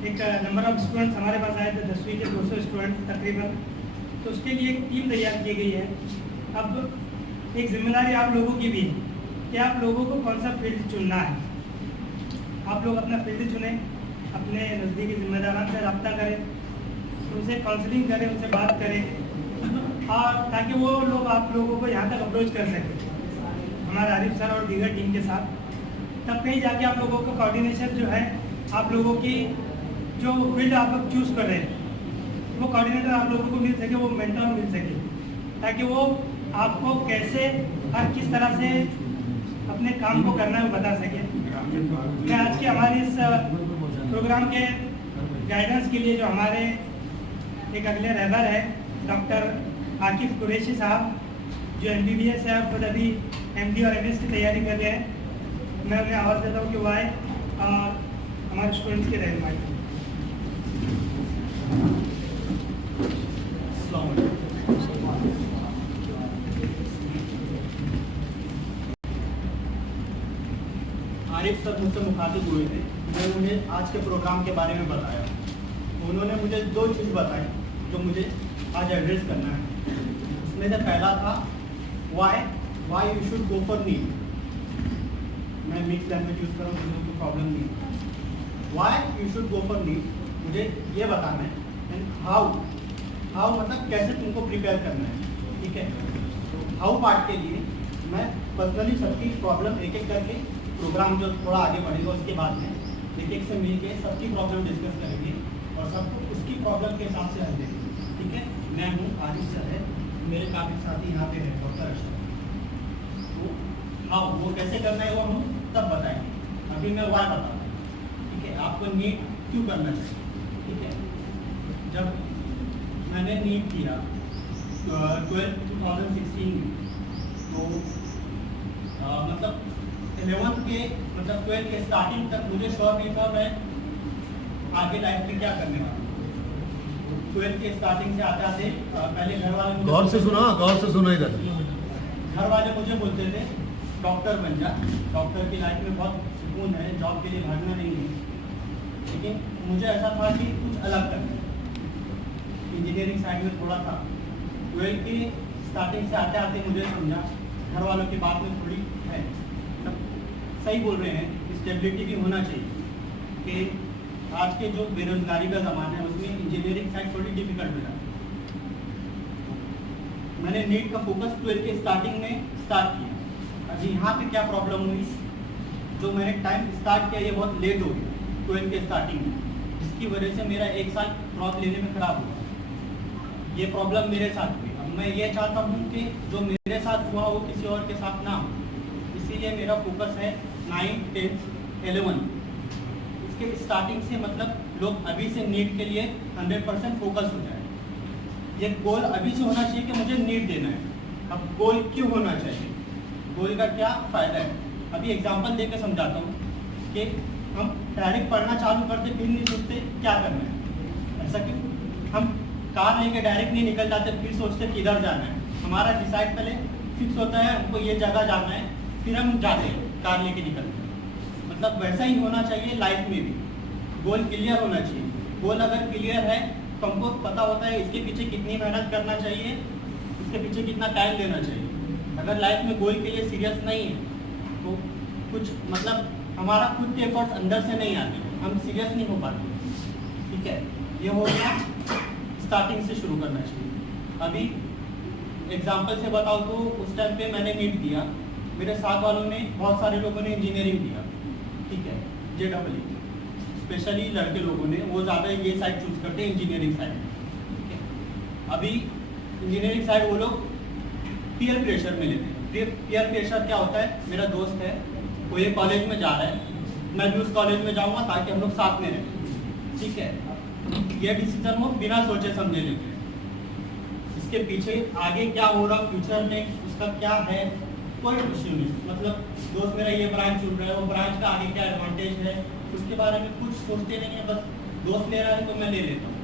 एक नंबर ऑफ स्टूडेंट्स हमारे पास आए थे 10वीं के 200 स्टूडेंट तकरीबन, तो उसके लिए एक टीम तैयार की गई है। अब एक जिम्मेदारी आप लोगों की भी है कि आप लोगों को कौन सा फील्ड चुनना है। आप लोग अपना फील्ड चुनें, अपने नज़दीकी जिम्मेदारों से रब्ता करें, उनसे काउंसलिंग करें, उनसे बात करें, और ताकि वो लोग आप लोगों को यहाँ तक अप्रोच कर सकें हमारे आरिफ सर और दीगर टीम के साथ। तब कहीं जाके आप लोगों का कोऑर्डिनेशन जो है, आप लोगों की जो फील्ड आप लोग चूज़ कर रहे हैं वो कोऑर्डिनेटर आप लोगों को मिल सके, वो मेंटर मिल सके, ताकि वो आपको कैसे और किस तरह से अपने काम को करना है वो बता सके। मैं आज के हमारे इस प्रोग्राम के गाइडेंस के लिए जो हमारे एक अगले रहबर है डॉक्टर आकिफ कुरैशी साहब, जो MBBS है और खुद अभी MD और MS की तैयारी कर रहे हैं। मैं उन्हें आवाज़ देता हूँ कि वो आए और हमारे स्टूडेंट्स की रहनुमाई करें। आरिफ सर मुझसे मुखातिब हुए थे, मैं उन्हें आज के प्रोग्राम के बारे में बताया। उन्होंने मुझे 2 चीज़ बताई जो मुझे आज एड्रेस करना है। उसमें से पहला था why you should go for NEET. मैं मिक्स लैंग्वेज यूज़ करूँ, मुझे कोई प्रॉब्लम नहीं है। Why you should go for NEET मुझे ये बताना है। एंड हाउ मतलब कैसे तुमको प्रिपेयर करना है, ठीक है। तो हाउ पार्ट के लिए मैं पर्सनली सबकी प्रॉब्लम एक एक करके, प्रोग्राम जो थोड़ा आगे बढ़ेगा उसके बाद में एक एक से मिल के सबकी प्रॉब्लम डिस्कस करेंगे और सबको उसकी प्रॉब्लम के हिसाब से हल देंगे, ठीक है। मैं हूँ आरिफ सर है, मेरे काफ़ी साथी यहाँ पे हैं डॉक्टर अशरफ। तो हाउ वो कैसे करना है वो हम तब बताएंगे। अभी मैं वाई बताता हूँ, ठीक है। आपको नीट क्यों करना चाहिए, ठीक है। जब मैंने नीट किया 2016 में, तो मतलब 11th के मतलब 12th के स्टार्टिंग तक मुझे श्योर नहीं था मैं आगे लाइफ में क्या करने वाला हूँ। 12th के स्टार्टिंग से आते आते पहले घर वाले गौर से सुनो इधर। घर वाले मुझे बोलते थे डॉक्टर बन जा, डॉक्टर की लाइफ में बहुत सुकून है, जॉब के लिए भागना नहीं है। लेकिन मुझे ऐसा था कि कुछ अलग करना है। इंजीनियरिंग साइड में थोड़ा था। 12th के स्टार्टिंग से आते आते मुझे समझा घर वालों की बात में थोड़ी है, सही बोल रहे हैं, स्टेबिलिटी भी होना चाहिए कि आज के जो बेरोजगारी का ज़माना है उसमें इंजीनियरिंग साइड थोड़ी डिफिकल्ट हो जाती है। मैंने नीट का फोकस 12th के स्टार्टिंग में स्टार्ट किया। अभी यहाँ पे क्या प्रॉब्लम हुई, जो मैंने टाइम स्टार्ट किया ये बहुत लेट हो गया 12th के स्टार्टिंग में, जिसकी वजह से मेरा 1 साल ड्रॉप लेने में खराब हुआ। ये प्रॉब्लम मेरे साथ हुई। अब मैं ये चाहता हूँ कि जो मेरे साथ हुआ वो किसी और के साथ ना हो, इसीलिए मेरा फोकस है 9th 10th 11th इसके स्टार्टिंग से, मतलब लोग अभी से नीट के लिए 100% फोकस हो जाए। ये गोल अभी से होना चाहिए कि मुझे नीट देना है। अब गोल क्यों होना चाहिए, गोल का क्या फ़ायदा है, अभी एग्जांपल देकर समझाता हूँ कि हम डायरेक्ट पढ़ना चालू करते फिर नहीं सोचते क्या करना है। ऐसा क्यों, हम कार लेके डायरेक्ट नहीं निकल जाते फिर सोचते किधर जाना है। हमारा डिसाइड पहले फिक्स होता है हमको ये जगह जाना है, फिर हम जाते हैं कार लेके निकलते हैं। मतलब वैसा ही होना चाहिए लाइफ में भी, गोल क्लियर होना चाहिए। गोल अगर क्लियर है तो हमको पता होता है इसके पीछे कितनी मेहनत करना चाहिए, इसके पीछे कितना टाइम देना चाहिए। अगर लाइफ में गोल के लिए सीरियस नहीं है तो कुछ मतलब हमारा खुद के एफर्ट्स अंदर से नहीं आते, हम सीरियस नहीं हो पाते, ठीक है। ये हो गया स्टार्टिंग से शुरू करना चाहिए। अभी एग्जाम्पल से बताओ तो उस टाइम पे मैंने नीट दिया, मेरे साथ वालों ने बहुत सारे लोगों ने इंजीनियरिंग दिया, ठीक है, JEE, स्पेशली लड़के लोगों ने वो ज़्यादा ये साइड चूज करते हैं इंजीनियरिंग साइड, ठीक है। अभी इंजीनियरिंग साइड वो लोग पीयर प्रेशर में लेते हैं। पीयर प्रेशर क्या होता है, मेरा दोस्त है वो ये कॉलेज में जा रहा है, मैं भी उस कॉलेज में जाऊँगा ताकि हम लोग साथ में रहें, ठीक है। ये डिसीजन वो बिना सोचे समझे लेते हैं। इसके पीछे आगे क्या हो रहा फ्यूचर में उसका क्या है कोई इश्यू नहीं, मतलब दोस्त मेरा ये ब्रांच चुन रहा है, वो ब्रांच का आगे क्या एडवांटेज है उसके बारे में कुछ सोचते नहीं है, बस दोस्त ले रहा है तो मैं ले लेता हूँ।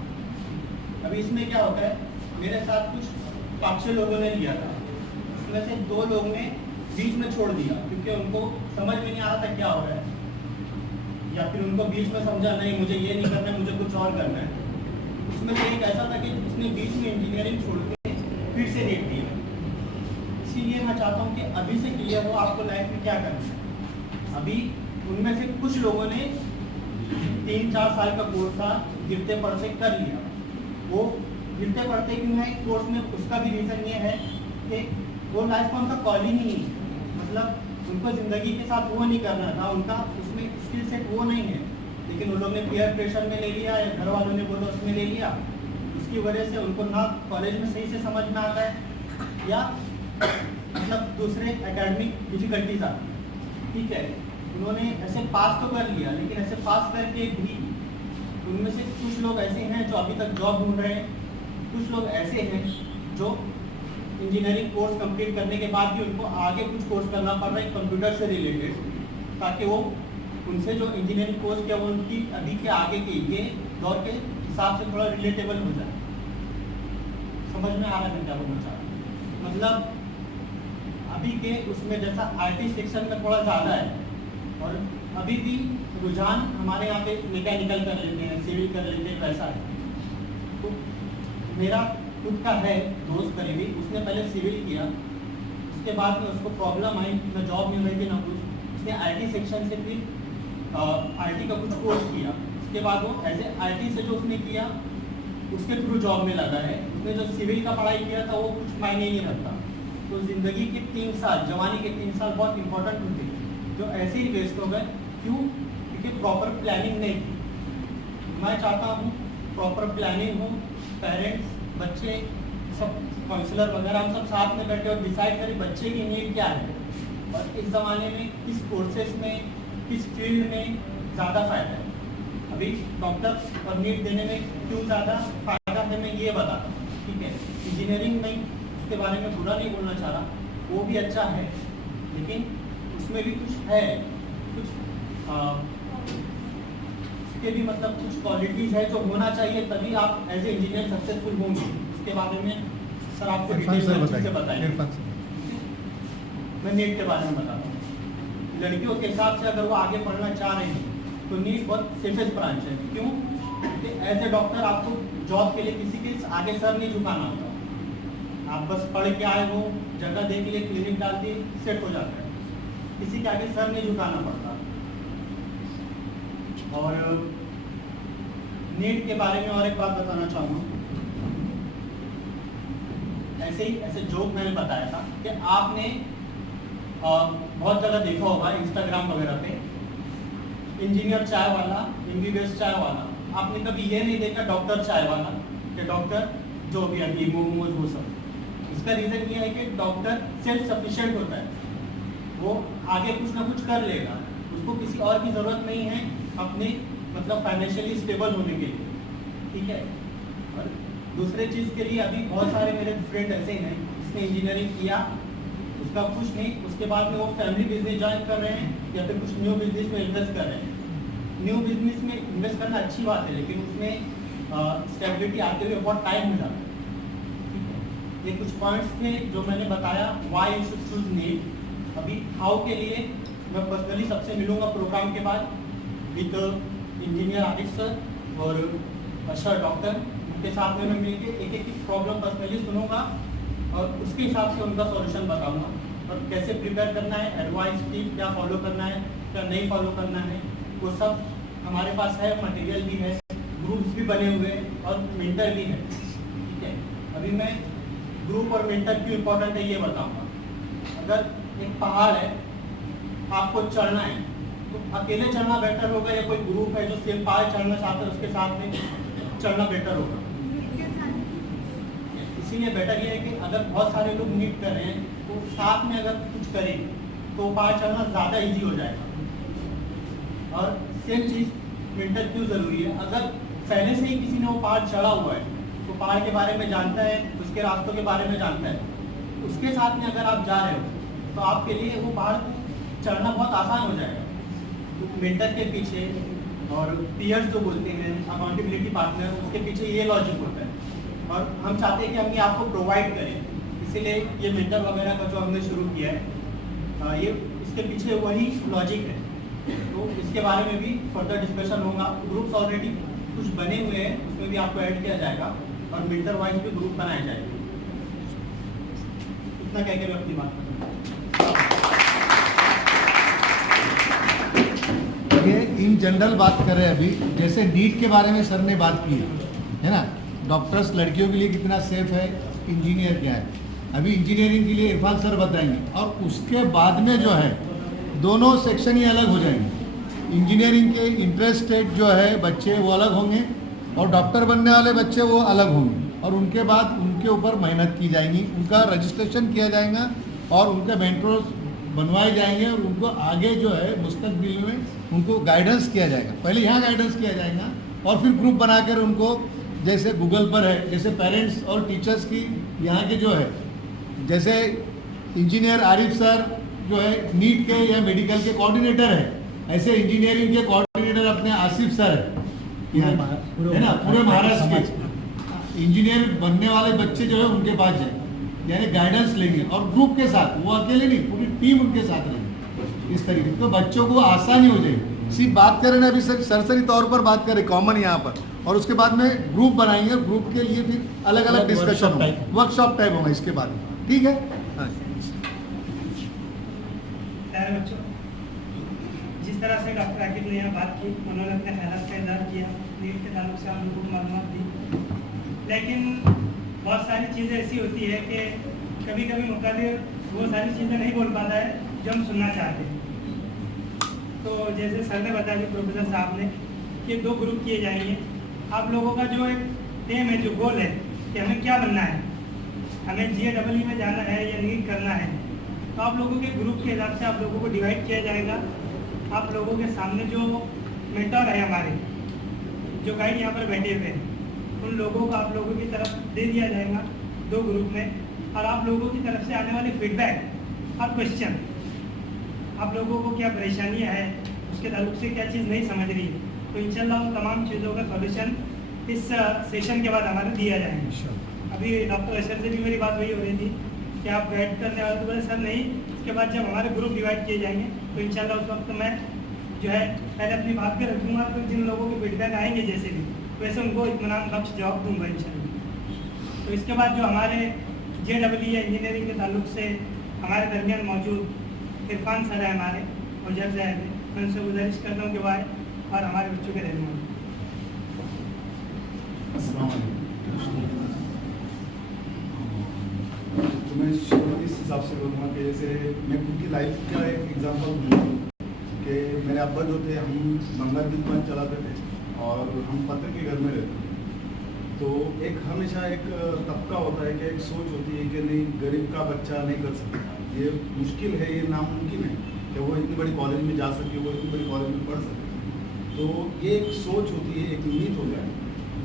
अभी इसमें क्या होता है, मेरे साथ कुछ 5-6 लोगों ने लिया था, उसमें से 2 लोग ने बीच में छोड़ दिया क्योंकि उनको समझ में नहीं आ रहा था क्या हो रहा है, या फिर उनको बीच में समझा नहीं मुझे ये नहीं करना है, मुझे कुछ और करना है। उसमें से एक ऐसा था कि उसने बीच में इंजीनियरिंग छोड़ के फिर से नीट दिया। इसीलिए मैं चाहता हूँ कि अभी से क्लियर हो आपको लाइफ में क्या करना है। अभी उनमें से कुछ लोगों ने 3-4 साल का कोर्स था, गिरते पढ़ते कर लिया। वो गिरते पढ़ते क्यों है कोर्स में, उसका भी रीज़न ये है कि वो लाइफ का उनका कॉल ही नहीं है, मतलब उनको ज़िंदगी के साथ वो नहीं करना था, उनका उसमें स्किल सेट वो नहीं है, लेकिन उन लोग ने पीयर प्रेशर में ले लिया या घर वालों ने बोला उसमें ले लिया। उसकी वजह से उनको ना कॉलेज में सही से समझ में आता है या मतलब दूसरे एकेडमिक डिफिकल्टीज आती है, ठीक है। उन्होंने ऐसे पास तो कर लिया, लेकिन ऐसे पास करके भी उनमें से कुछ लोग ऐसे हैं जो अभी तक जॉब ढूंढ रहे हैं, कुछ लोग ऐसे हैं जो इंजीनियरिंग कोर्स कंप्लीट करने के बाद भी उनको आगे कुछ कोर्स करना पड़ रहा है कंप्यूटर से रिलेटेड, ताकि वो उनसे जो इंजीनियरिंग कोर्स किया वो उनकी अभी के आगे के ये दौर के हिसाब से थोड़ा रिलेटेबल हो जाए। समझ में आ रहा है क्या बोलना चाह रहा हूं? मतलब अभी के उसमें जैसा आईटी सेक्शन में थोड़ा ज़्यादा है, और अभी भी रुझान हमारे यहाँ पे मैकेनिकल कर लेते हैं, सिविल कर लेते हैं, वैसा है। तो मेरा खुद का है दोस्त करीबी, उसने पहले सिविल किया, उसके बाद में उसको प्रॉब्लम आई, ना जॉब मिल रही थी ना कुछ, उसने आईटी सेक्शन से फिर आईटी का कुछ कोर्स किया, उसके बाद वो एज ए आईटी से जो उसने किया उसके थ्रू जॉब में लगा है। उसने जो सिविल का पढ़ाई किया था वो कुछ मायने नहीं रखता। तो ज़िंदगी के 3 साल, जवानी के 3 साल बहुत इंपॉर्टेंट होते हैं, जो ऐसे ही वेस्ट हो गए। क्यों? क्योंकि प्रॉपर प्लानिंग नहीं थी। मैं चाहता हूँ प्रॉपर प्लानिंग हो, पेरेंट्स, बच्चे, सब काउंसलर वगैरह हम सब साथ में बैठे और डिसाइड करें बच्चे की नीड क्या है, और इस ज़माने में किस कोर्सेज में, किस फील्ड में ज़्यादा फ़ायदा है। अभी डॉक्टर और नीट देने में क्यों ज़्यादा फ़ायदा है मैं ये बताता हूँ, ठीक है। इंजीनियरिंग में उसके बारे में बुरा नहीं बोलना चाह रहा, वो भी अच्छा है, लेकिन उसमें भी कुछ है, कुछ उसके भी मतलब कुछ क्वालिटीज़ है जो होना चाहिए, तभी आप एज ए इंजीनियर सक्सेसफुल होंगे। उसके बारे में सर आपको डिटेल से बताएंगे। मैं नीट के बारे में बताता हूँ। लड़कियों के हिसाब से अगर वो आगे पढ़ना चाह रही हैं तो नीट बहुत सेफेस्ट ब्रांच है। क्यों? क्योंकि एज ए डॉक्टर आपको जॉब के लिए किसी के आगे सर नहीं झुकाना होता। आप बस पढ़ के आए हो, जगह देख लिए, क्लिनिक डाल दिए, सेट हो जाता है, किसी के आगे सर नहीं झुकाना पड़ता। और नीट के बारे में और एक बात बताना चाहूँगा, ऐसे जोक मैंने बताया था कि आपने बहुत जगह देखा होगा इंस्टाग्राम वगैरह पे, इंजीनियर चाय वाला, MBBS चाय वाला। आपने कभी ये नहीं देखा डॉक्टर चाय वाला, कि डॉक्टर जो भी अभी मोमोज वो सब। इसका रीज़न ये है कि डॉक्टर सेल्फ सफिशिएंट होता है, वो आगे कुछ ना कुछ कर लेगा, उसको किसी और की ज़रूरत नहीं है अपने मतलब फाइनेंशियली स्टेबल होने के लिए, ठीक है। और दूसरे चीज़ के लिए अभी बहुत सारे मेरे फ्रेंड ऐसे हैं जिसने इंजीनियरिंग किया, उसका कुछ नहीं, उसके बाद में वो फैमिली बिजनेस ज्वाइन कर रहे हैं या फिर कुछ न्यू बिजनेस में इन्वेस्ट कर रहे हैं। न्यू बिजनेस में इन्वेस्ट करना अच्छी बात है, लेकिन उसमें स्टेबिलिटी आते हुए बहुत टाइम हो जाता है। ये कुछ पॉइंट्स थे जो मैंने बताया, why you should choose NEET. अभी हाउ के लिए मैं पर्सनली सबसे मिलूंगा प्रोग्राम के बाद विद इंजीनियर आदित्य सर और अशर डॉक्टर, उनके साथ में मैं मिलकर एक एक प्रॉब्लम पर्सनली सुनूंगा और उसके हिसाब से उनका सॉल्यूशन बताऊंगा, और कैसे प्रिपेयर करना है, एडवाइस टिप क्या फॉलो करना है, क्या नहीं फॉलो करना है, वो सब हमारे पास है, मटेरियल भी है, ग्रुप्स भी बने हुए हैं और मेंटर भी है, ठीक है। अभी मैं ग्रुप और मेंटर क्यों इम्पोर्टेंट है ये बताऊंगा। अगर एक पहाड़ है, आपको चढ़ना है, तो अकेले चढ़ना बेटर होगा या कोई ग्रुप है जो सेम पहाड़ चढ़ना चाहता है उसके साथ में चढ़ना बेटर होगा? इसीलिए बेटर ये है कि अगर बहुत सारे लोग नीट कर रहे हैं तो साथ में अगर कुछ करें तो पहाड़ चढ़ना ज़्यादा इजी हो जाएगा। और सेम चीज़ मेंटर क्यों ज़रूरी है, अगर पहले से ही किसी ने वो पहाड़ चढ़ा हुआ है तो पहाड़ के बारे में जानता है, उसके रास्तों के बारे में जानता है, उसके साथ में अगर आप जा रहे हो तो आपके लिए वो पहाड़ चढ़ना बहुत आसान हो जाएगा। तो मेंटर के पीछे और पीयर्स जो बोलते हैं, अकाउंटेबिलिटी पार्टनर, उसके पीछे ये लॉजिक होता है, और हम चाहते हैं कि हम ये आपको प्रोवाइड करें। इसीलिए ये मेंटर वगैरह का जो हमने शुरू किया है, ये इसके पीछे वही लॉजिक है। तो इसके बारे में भी फर्दर डिस्कशन होगा। ग्रुप्स ऑलरेडी कुछ बने हुए हैं, उसमें भी आपको ऐड किया जाएगा और मेंटर वाइज भी ग्रुप बनाए जाएंगे। इतना कह के मैं अपनी बात करूँगा। ये इन जनरल बात कर रहे हैं अभी, जैसे नीट के बारे में सर ने बात की है ना, डॉक्टर्स लड़कियों के लिए कितना सेफ है, इंजीनियर क्या है। अभी इंजीनियरिंग के लिए इरफान सर बताएंगे, और उसके बाद में जो है दोनों सेक्शन ही अलग हो जाएंगे। इंजीनियरिंग के इंटरेस्टेड जो है बच्चे वो अलग होंगे, और डॉक्टर बनने वाले बच्चे वो अलग होंगे, और उनके बाद उनके ऊपर मेहनत की जाएगी, उनका रजिस्ट्रेशन किया जाएगा और उनके मेंटर्स बनवाए जाएंगे, और उनको आगे जो है मुस्तकबिल में उनको गाइडेंस किया जाएगा। पहले यहाँ गाइडेंस किया जाएगा और फिर ग्रुप बनाकर उनको जैसे गूगल पर है, जैसे पेरेंट्स और टीचर्स की यहाँ के जो है, जैसे इंजीनियर आरिफ सर जो है नीट के या मेडिकल के कोऑर्डिनेटर है, ऐसे इंजीनियरिंग के कोऑर्डिनेटर अपने आसिफ सर है यहाँ, है ना, पूरे महाराष्ट्र के इंजीनियर बनने वाले बच्चे जो है उनके पास जाए, यानी गाइडेंस लेंगे और ग्रुप के साथ, वो अकेले नहीं, पूरी टीम उनके साथ रहेगी। इस तरीके तो बच्चों को आसानी हो जाएगी। सिर्फ बात करें ना, अभी सर सरसरी तौर पर बात करें कॉमन यहाँ पर, और उसके बाद में ग्रुप बनाएंगे, ग्रुप के लिए फिर अलग अलग डिस्कशन होगा, वर्कशॉप टाइप होगा इसके बाद। ठीक है प्यारे बच्चों, जिस तरह से डॉक्टर आकिब ने यहाँ बात की, उन्होंने अपने ख्यालात का इज़हार किया, नीट के ताल्लुक से हम लोगों को मालूमात दी, लेकिन बहुत सारी चीज़ें ऐसी होती है कि कभी कभी मुकालिर वो सारी चीज़ें नहीं बोल पाता है जो हम सुनना चाहते हैं। तो जैसे सर ने बताया कि प्रोफेसर साहब ने कि 2 ग्रुप किए जाएंगे। आप लोगों का जो एक एम है, जो गोल है कि हमें क्या बनना है, हमें JEE में जाना है या नीट करना है, तो आप लोगों के ग्रुप के हिसाब से आप लोगों को डिवाइड किया जाएगा। आप लोगों के सामने जो मेंटर है हमारे, जो गाइड यहाँ पर बैठे हुए हैं, उन लोगों को आप लोगों की तरफ दे दिया जाएगा 2 ग्रुप में, और आप लोगों की तरफ से आने वाले फीडबैक और क्वेश्चन, आप लोगों को क्या परेशानियाँ है, उसके ताल्लुक से क्या चीज़ नहीं समझ रही, तो इंशाल्लाह उन तमाम चीज़ों का सॉल्यूशन इस सेशन के बाद हमारे दिया जाएगा। अभी डॉक्टर अशर से भी मेरी बात वही हो रही थी कि आप गाइड करने वाले, तो बोले सर नहीं, उसके बाद जब हमारे ग्रुप डिवाइड किए जाएंगे तो इंशाल्लाह उस वक्त मैं जो है पहले अपनी बात पे रखूँगा, तो जिन लोगों के फीडबैक आएंगे जैसे भी, वैसे उनको इत्मीनान बख्श जवाब दूंगा इंशाल्लाह। तो इसके बाद जो हमारे JEE या इंजीनियरिंग के ताल्लुक से हमारे दरमियान मौजूद इरफान सर है हमारे, और जब जाए मैं उनसे गुजारिश करता हूँ कि वो आए और हमारे बच्चों के रहनुमा। तो मैं इस हिसाब से बोलूँगा कि जैसे मैं खुद की लाइफ का एक एग्जांपल दूँ कि मेरे अब्बा जो थे, हम मंगल की दुकान चलाते थे और हम पत्र के घर में रहते थे। तो एक हमेशा एक तबका होता है कि एक सोच होती है कि नहीं, गरीब का बच्चा नहीं कर सकता, ये मुश्किल है, ये नामुमकिन है कि वो इतनी बड़ी कॉलेज में जा सके, वो इतनी बड़ी कॉलेज में पढ़ सके। तो ये एक सोच होती है, एक उम्मीद होता है,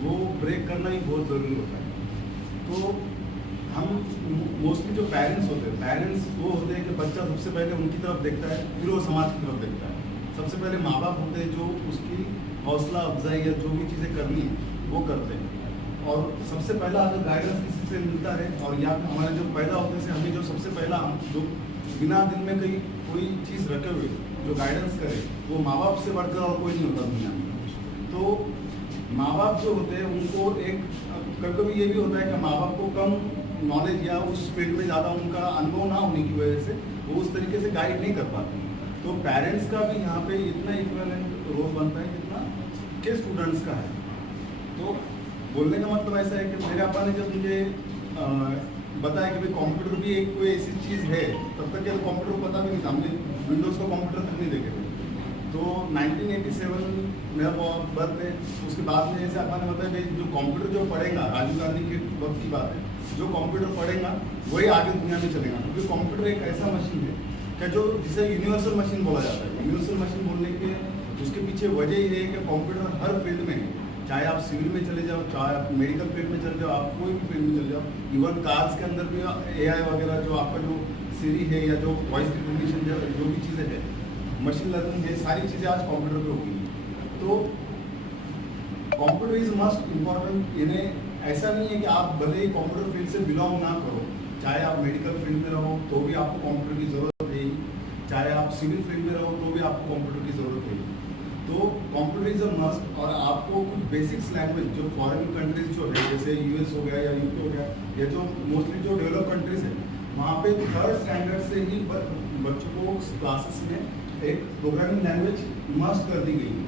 वो ब्रेक करना ही बहुत ज़रूरी होता है। तो हम मोस्टली जो पेरेंट्स होते हैं, पेरेंट्स वो होते हैं कि बच्चा सबसे पहले उनकी तरफ देखता है, फिर वो समाज की तरफ देखता है। सबसे पहले माँ बाप होते हैं जो उसकी हौसला अफजाई या जो भी चीज़ें करनी है वो करते हैं, और सबसे पहला अगर गाइडेंस किसी से मिलता है, और या हमारे जो पैदा होने से हमें जो सबसे पहला हम जो बिना दिल में कहीं कोई चीज़ रखे हुए जो गाइडेंस करे, वो माँ बाप से बढ़कर और कोई नहीं होता दुनिया में। तो माँ बाप जो होते हैं उनको एक कभी कभी ये भी होता है कि माँ बाप को कम नॉलेज या उस फील्ड में ज़्यादा उनका अनुभव ना होने की वजह से वो उस तरीके से गाइड नहीं कर पाते। तो पेरेंट्स का भी यहाँ पे इतना इक्विवेलेंट रोल बनता है जितना के स्टूडेंट्स का है। तो बोलने का मतलब ऐसा है कि मेरे पापा ने जब मुझे बताया कि भाई कंप्यूटर भी एक कोई ऐसी चीज़ है, तब तक क्या कंप्यूटर पता भी नहीं था, हमने विंडोज़ का कंप्यूटर तक नहीं देखे थे। तो 1987 मेरा बर्थ है, उसके बाद में जैसे आपने बताया भाई जो कंप्यूटर जो पढ़ेगा, राजीव गांधी के वक्त की बात है, जो कंप्यूटर पढ़ेगा वही आगे दुनिया में चलेगा, क्योंकि कंप्यूटर एक ऐसा मशीन है कि जो जिसे यूनिवर्सल मशीन बोला जाता है। यूनिवर्सल मशीन बोलने के उसके पीछे वजह ये है कि कंप्यूटर हर फील्ड में, चाहे आप सिविल में चले जाओ, चाहे आप मेडिकल फील्ड में चले जाओ, आप कोई भी फील्ड में चले जाओ, इवन कार्स के अंदर भी AI वगैरह जो आपका जो सीरी है या जो वॉइस रिकॉग्निशन जो भी चीज़ें है, मशीन लर्निंग है, सारी चीज़ें आज कंप्यूटर पे होगी। तो कंप्यूटर इज मस्ट इम्पॉर्टेंट। इन्हें ऐसा नहीं है कि आप भले ही कंप्यूटर फील्ड से बिलोंग ना करो, चाहे आप मेडिकल फील्ड में रहो तो भी आपको कंप्यूटर की ज़रूरत है, चाहे आप सिविल फील्ड में रहो तो भी आपको कंप्यूटर की ज़रूरत है। तो कंप्यूटर इज अ मस्ट। और आपको कुछ बेसिक्स लैंग्वेज जो फॉरेन कंट्रीज जो है, जैसे US हो गया या UK हो गया, या जो मोस्टली जो डेवलप कंट्रीज है, वहाँ पे 3rd स्टैंडर्ड से ही बच्चों को क्लासेस में एक प्रोग्रामिंग लैंग्वेज मस्ट कर दी गई है।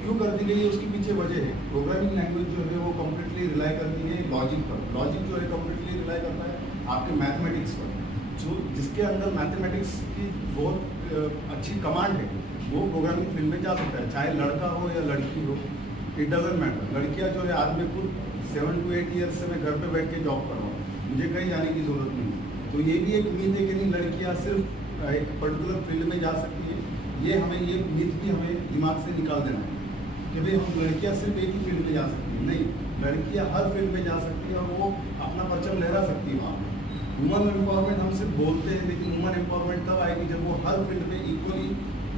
क्यों कर दी गई है, उसके पीछे वजह है। प्रोग्रामिंग लैंग्वेज जो है वो कम्प्लीटली रिलाई करती है लॉजिक पर। लॉजिक जो है कम्प्लीटली रिलाई करता है आपके मैथमेटिक्स पर, जो जिसके अंदर मैथमेटिक्स की बहुत अच्छी कमांड है वो प्रोग्रामिंग फील्ड में जा सकता है, चाहे लड़का हो या लड़की हो, इट डजंट मैटर। लड़कियां जो है आज मैं खुद 7 to 8 ईयर्स से मैं घर पे बैठ के जॉब कर रहा हूँ, मुझे कहीं जाने की ज़रूरत नहीं। तो ये भी एक उम्मीद है कि नहीं, लड़कियाँ सिर्फ एक पर्टिकुलर फील्ड में जा सकती है, ये हमें ये उम्मीद भी हमें दिमाग से निकाल देना है। कि भाई हम लड़कियां सिर्फ एक ही फील्ड में जा सकती हैं, नहीं, लड़कियां हर फील्ड में जा सकती हैं और वो अपना परचम लहरा सकती है वहाँ पे। वुमन एम्पावरमेंट हम सिर्फ बोलते हैं, लेकिन वुमन एम्पावरमेंट तब आएगी जब वो हर फील्ड में इक्वली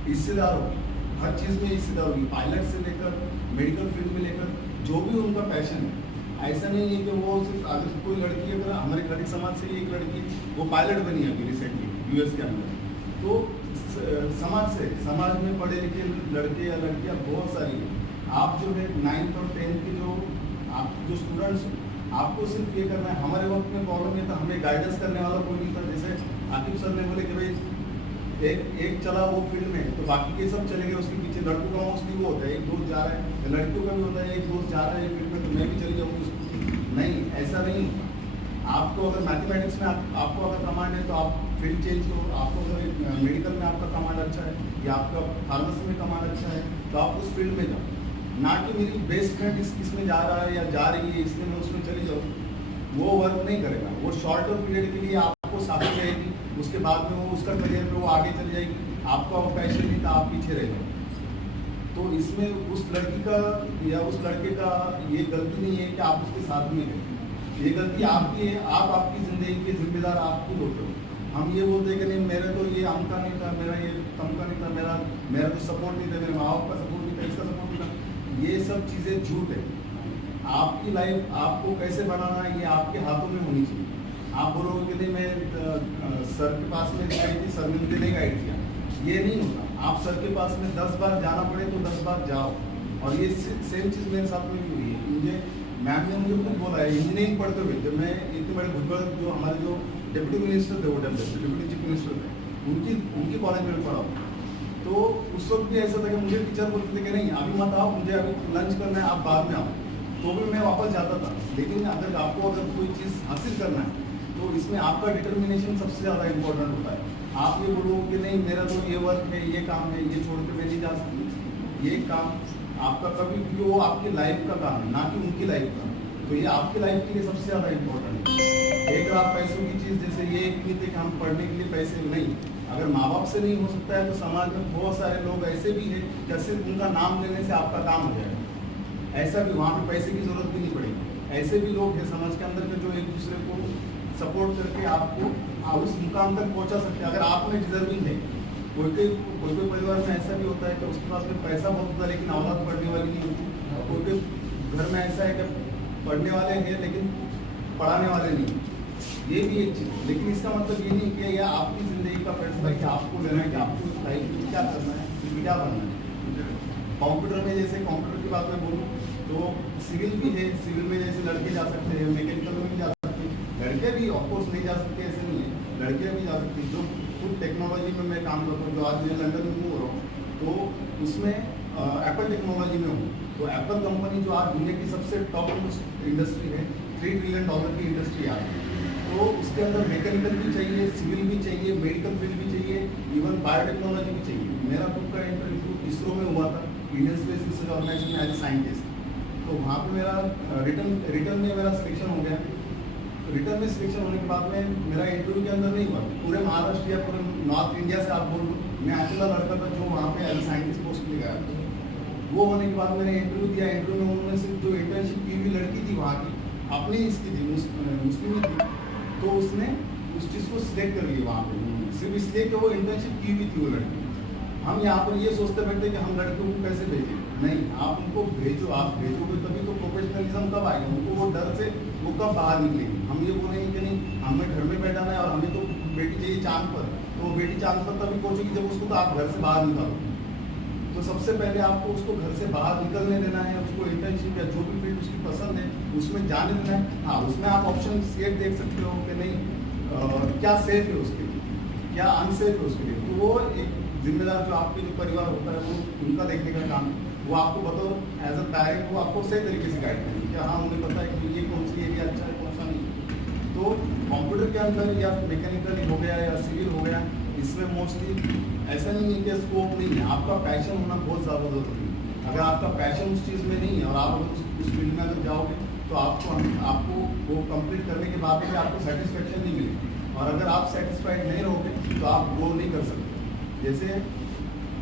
हिस्सेदार होगी, हर चीज़ में हिस्सेदार होगी, पायलट से लेकर मेडिकल फील्ड में लेकर जो भी उनका पैशन है। ऐसा नहीं है कि वो सिर्फ अगर कोई लड़की, अगर हमारे खड़िक समाज से ही एक लड़की वो पायलट बनी है अभी रिसेंटली US के अंदर, तो समाज में पढ़े लिखे लड़के या लड़कियां बहुत सारी हैं। आप जो है 9th और 10th के जो स्टूडेंट्स, आपको सिर्फ ये करना है। हमारे वक्त में प्रॉब्लम ये था, हमें गाइडेंस करने वाला कोई नहीं था। जैसे आकिब सर ने बोले कि भाई एक चला वो फील्ड में तो बाकी के सब चले गए उसके पीछे। लड़कों का मोस्टली वो होता है, एक दोस्त जा रहा है, लड़कियों का भी होता है एक दोस्त जा रहा है फील्ड में तो मैं भी चली जाऊँगी। नहीं, ऐसा नहीं होता। आपको अगर मैथमेटिक्स में आपको अगर कमांड है तो आप फील्ड चेंज करो। आपको अगर मेडिकल में आपका कमांड अच्छा है या आपका फार्मेसी में कमांड अच्छा है तो आप उस फील्ड में जाओ, ना कि मेरी बेस्ट फ्रेंड इसमें जा रहा है या जा रही है इसलिए मैं उसमें चली जाऊँ। वो वर्क नहीं करेगा। वो शॉर्ट टर्म पीरियड के लिए आपको साथ रहेगी, उसके बाद में वो उसका करियर में वो आगे चली जाएगी। आपका वो पैशन नहीं था, आप पीछे रह जाओ। तो इसमें उस लड़की का या उस लड़के का ये गलती नहीं है कि आप उसके साथ में रहें, ये गलती आपकी है। आप आपकी ज़िंदगी के जिम्मेदार आप खुद होते हो। हम ये बोलते हैं कि नहीं मेरे तो ये अमका नहीं था, मेरा ये तमका नहीं था, मेरा तो सपोर्ट नहीं था, मेरे माँ बाप का सपोर्ट नहीं था, इसका सपोर्ट नहीं था। ये सब चीज़ें झूठ है। आपकी लाइफ आपको कैसे बनाना है ये आपके हाथों में होनी चाहिए। आप बोलोगे कि नहीं मैं सर के पास में गई थी, सर ने मुझे नहीं गाइड किया, ये नहीं होता। आप सर के पास में 10 बार जाना पड़े तो 10 बार जाओ। और ये सेम चीज़ मेरे साथ में भी हुई है। मुझे मैम ने मुझे कुछ बोला है इंजीनियरिंग पढ़ते हुए, जब मैं इतने बड़े भुजबल जो हमारे जो डिप्टी मिनिस्टर थे, वो डिप्टी चीफ मिनिस्टर थे, उनकी कॉलेज में पढ़ा। तो उस वक्त भी ऐसा था कि मुझे टीचर बोलते थे कि नहीं अभी मत आओ, मुझे अभी लंच करना है, आप बाद में आओ। तो भी मैं वापस जाता था। लेकिन अगर आपको अगर कोई चीज़ हासिल करना है तो इसमें आपका डिटर्मिनेशन सबसे ज़्यादा इम्पोर्टेंट होता है। आप ये बोलो कि नहीं मेरा तो ये वर्क है, ये काम है, ये छोड़ के मैं नहीं जा सकती, ये काम आपका कभी, क्योंकि वो आपकी लाइफ का काम है ना कि उनकी लाइफ का। तो ये आपकी लाइफ के लिए सबसे ज़्यादा इम्पोर्टेंट है। एक आप पैसों की चीज़, जैसे ये एक नहीं थे कि हम पढ़ने के लिए पैसे नहीं, अगर माँ बाप से नहीं हो सकता है तो समाज में बहुत सारे लोग ऐसे भी हैं कि सिर्फ उनका नाम लेने से आपका काम हो जाएगा। ऐसा भी वहाँ पे पैसे की ज़रूरत भी नहीं पड़ेगी। ऐसे भी लोग हैं समाज के अंदर के जो एक दूसरे को सपोर्ट करके आपको उस मुकाम तक पहुँचा सकते हैं। अगर आप में डिजर्विंग है, कोई परिवार में ऐसा भी होता है कि उसके पास में पैसा बहुत होता है लेकिन औलाद पढ़ने वाली नहीं होती। कोई घर में ऐसा है कि पढ़ने वाले हैं लेकिन पढ़ाने वाले नहीं, ये भी एक चीज़। लेकिन इसका मतलब ये नहीं कि यह आपकी ज़िंदगी का फैसला है कि आपको लेना है कि आपको लाइफ में क्या करना है, क्या बनना है। कंप्यूटर में जैसे कंप्यूटर की बात मैं बोलूँ तो सिविल भी है, सिविल में जैसे लड़के जा सकते हैं, मैकेनिकल में भी जा सकते हैं, लड़के भी ऑफकोर्स नहीं जा सकते ऐसे नहीं है, लड़कियाँ भी जा सकती हैं। जो खुद टेक्नोलॉजी में मैं काम करता हूँ, जो आज मैं लंदन में मूव हो रहा हूँ, तो उसमें एप्पल टेक्नोलॉजी में हूँ। तो एप्पल कंपनी जो आज दुनिया की सबसे टॉप इंडस्ट्री है, $3 ट्रिलियन की इंडस्ट्री आज है। तो उसके अंदर मैकेनिकल भी चाहिए, सिविल भी चाहिए, मेडिकल फील्ड भी चाहिए, इवन बायोटेक्नोलॉजी भी चाहिए। मेरा खुद का इंटरव्यू इसरो में हुआ था, इंडियन स्पेस रिसर्च ऑर्गेनाइजेशन में एज ए साइंटिस्ट। तो वहाँ पे मेरा रिटर्न में मेरा सिलेक्शन हो गया। रिटर्न में सिलेक्शन होने के बाद में मेरा इंटरव्यू के अंदर नहीं हुआ। पूरे महाराष्ट्र या पूरे नॉर्थ इंडिया से आप बोल लो, मैं अकेला लड़का था जो वहाँ पे एज ए साइंटिस्ट पोस्ट में गया था। वो होने के बाद मैंने इंटरव्यू दिया। इंटरव्यू में उन्होंने सिर्फ जो इंटर्नशिप की हुई लड़की थी वहाँ की, अपनी इसकी थी, मुस्लिम ही थी, तो उसने उस चीज़ को सिलेक्ट कर लिया वहाँ पे, सिर्फ इसलिए कि वो इंटर्नशिप की हुई थी वो लड़की। हम यहाँ पर ये सोचते बैठे कि हम लड़कियों को कैसे भेजें। नहीं, आप उनको भेजो, आप भेजोगे तभी तो प्रोफेशनलिज्म कब आएगा। उनको वो डर से वो कब बाहर निकलेंगे। हम ये बोलेंगे कि नहीं हमें घर में बैठाना है और हमें तो बेटी चाहिए चांद पर, तो वो बेटी चांद पर तभी पहुँचेगी जब उसको तो आप घर से बाहर निकालो। तो सबसे पहले आपको उसको घर से बाहर निकलने देना है, उसको इंटर्नशिप या जो भी फील्ड उसकी पसंद है उसमें जाने देना है। हाँ, उसमें आप ऑप्शन ये देख सकते हो कि नहीं क्या सेफ है उसके लिए, क्या अनसेफ है उसके लिए। तो वो एक जिम्मेदार जो आपके जो परिवार होता है वो उनका देखने का काम है। वो आपको बताओ एज अ पेरेंट, वो आपको सही तरीके से गाइड करेंगे कि हाँ उन्हें पता है कि ये कौन सी एरिया अच्छा है कौन सा नहीं। तो कंप्यूटर के अंदर या मैकेनिकल हो गया या सिविल हो गया, इसमें मोस्टली ऐसा नहीं है कि स्कोप नहीं है। आपका पैशन होना बहुत ज़्यादा जरूरी है। अगर आपका पैशन उस चीज़ में नहीं है और आप अगर उस फील्ड में अगर जाओगे तो आपको वो कंप्लीट करने के बाद भी आपको सेटिस्फेक्शन नहीं मिलेगी। और अगर आप सेटिस्फाइड नहीं रहोगे तो आप ग्रो नहीं कर सकते। जैसे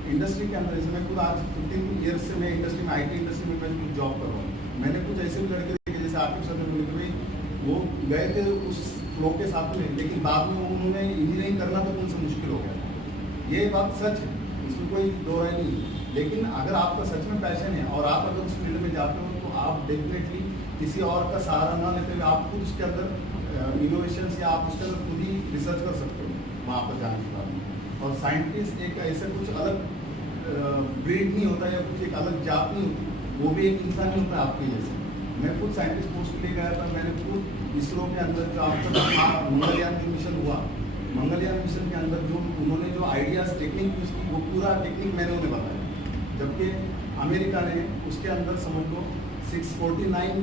इंडस्ट्री के अंदर, जैसे मैं खुद आज 15 ईयर्स से मैं इंडस्ट्री में, IT इंडस्ट्री में मैं कुछ जॉब कर रहा हूँ। मैंने कुछ ऐसे भी लड़के देखे जैसे आकिब सर ने बोले कि भाई वो गए थे उस फ्लो के साथ में, लेकिन बाद में उन्होंने इंजीनियरिंग करना तो उनसे मुश्किल हो गया। ये बात सच है, इसमें कोई दो राय नहीं है। लेकिन अगर आपका सच में पैशन है और आप अगर उस फील्ड में जाते हो तो आप डेफिनेटली किसी और का सहारा ना लेते हुए आप खुद उसके अंदर इनोवेशंस या आप उसके अंदर खुद ही रिसर्च कर सकते हो वहाँ पर जाने के बाद। और साइंटिस्ट एक ऐसा कुछ अलग ब्रीड नहीं होता या कुछ एक अलग जात नहीं होती, वो भी एक इंसान ही होता है आपके जैसे। मैं खुद साइंटिस्ट पोस्ट के लिए गया था, मैंने खुद इसरो के अंदर जो आपका मंगलयान जो मिशन हुआ, मंगलयान मिशन के अंदर जो उन्होंने जो आइडियाज टेक्निक यूज़ की वो पूरा टेक्निक मैंने उन्हें बताया। जबकि अमेरिका ने उसके अंदर समझ लो $649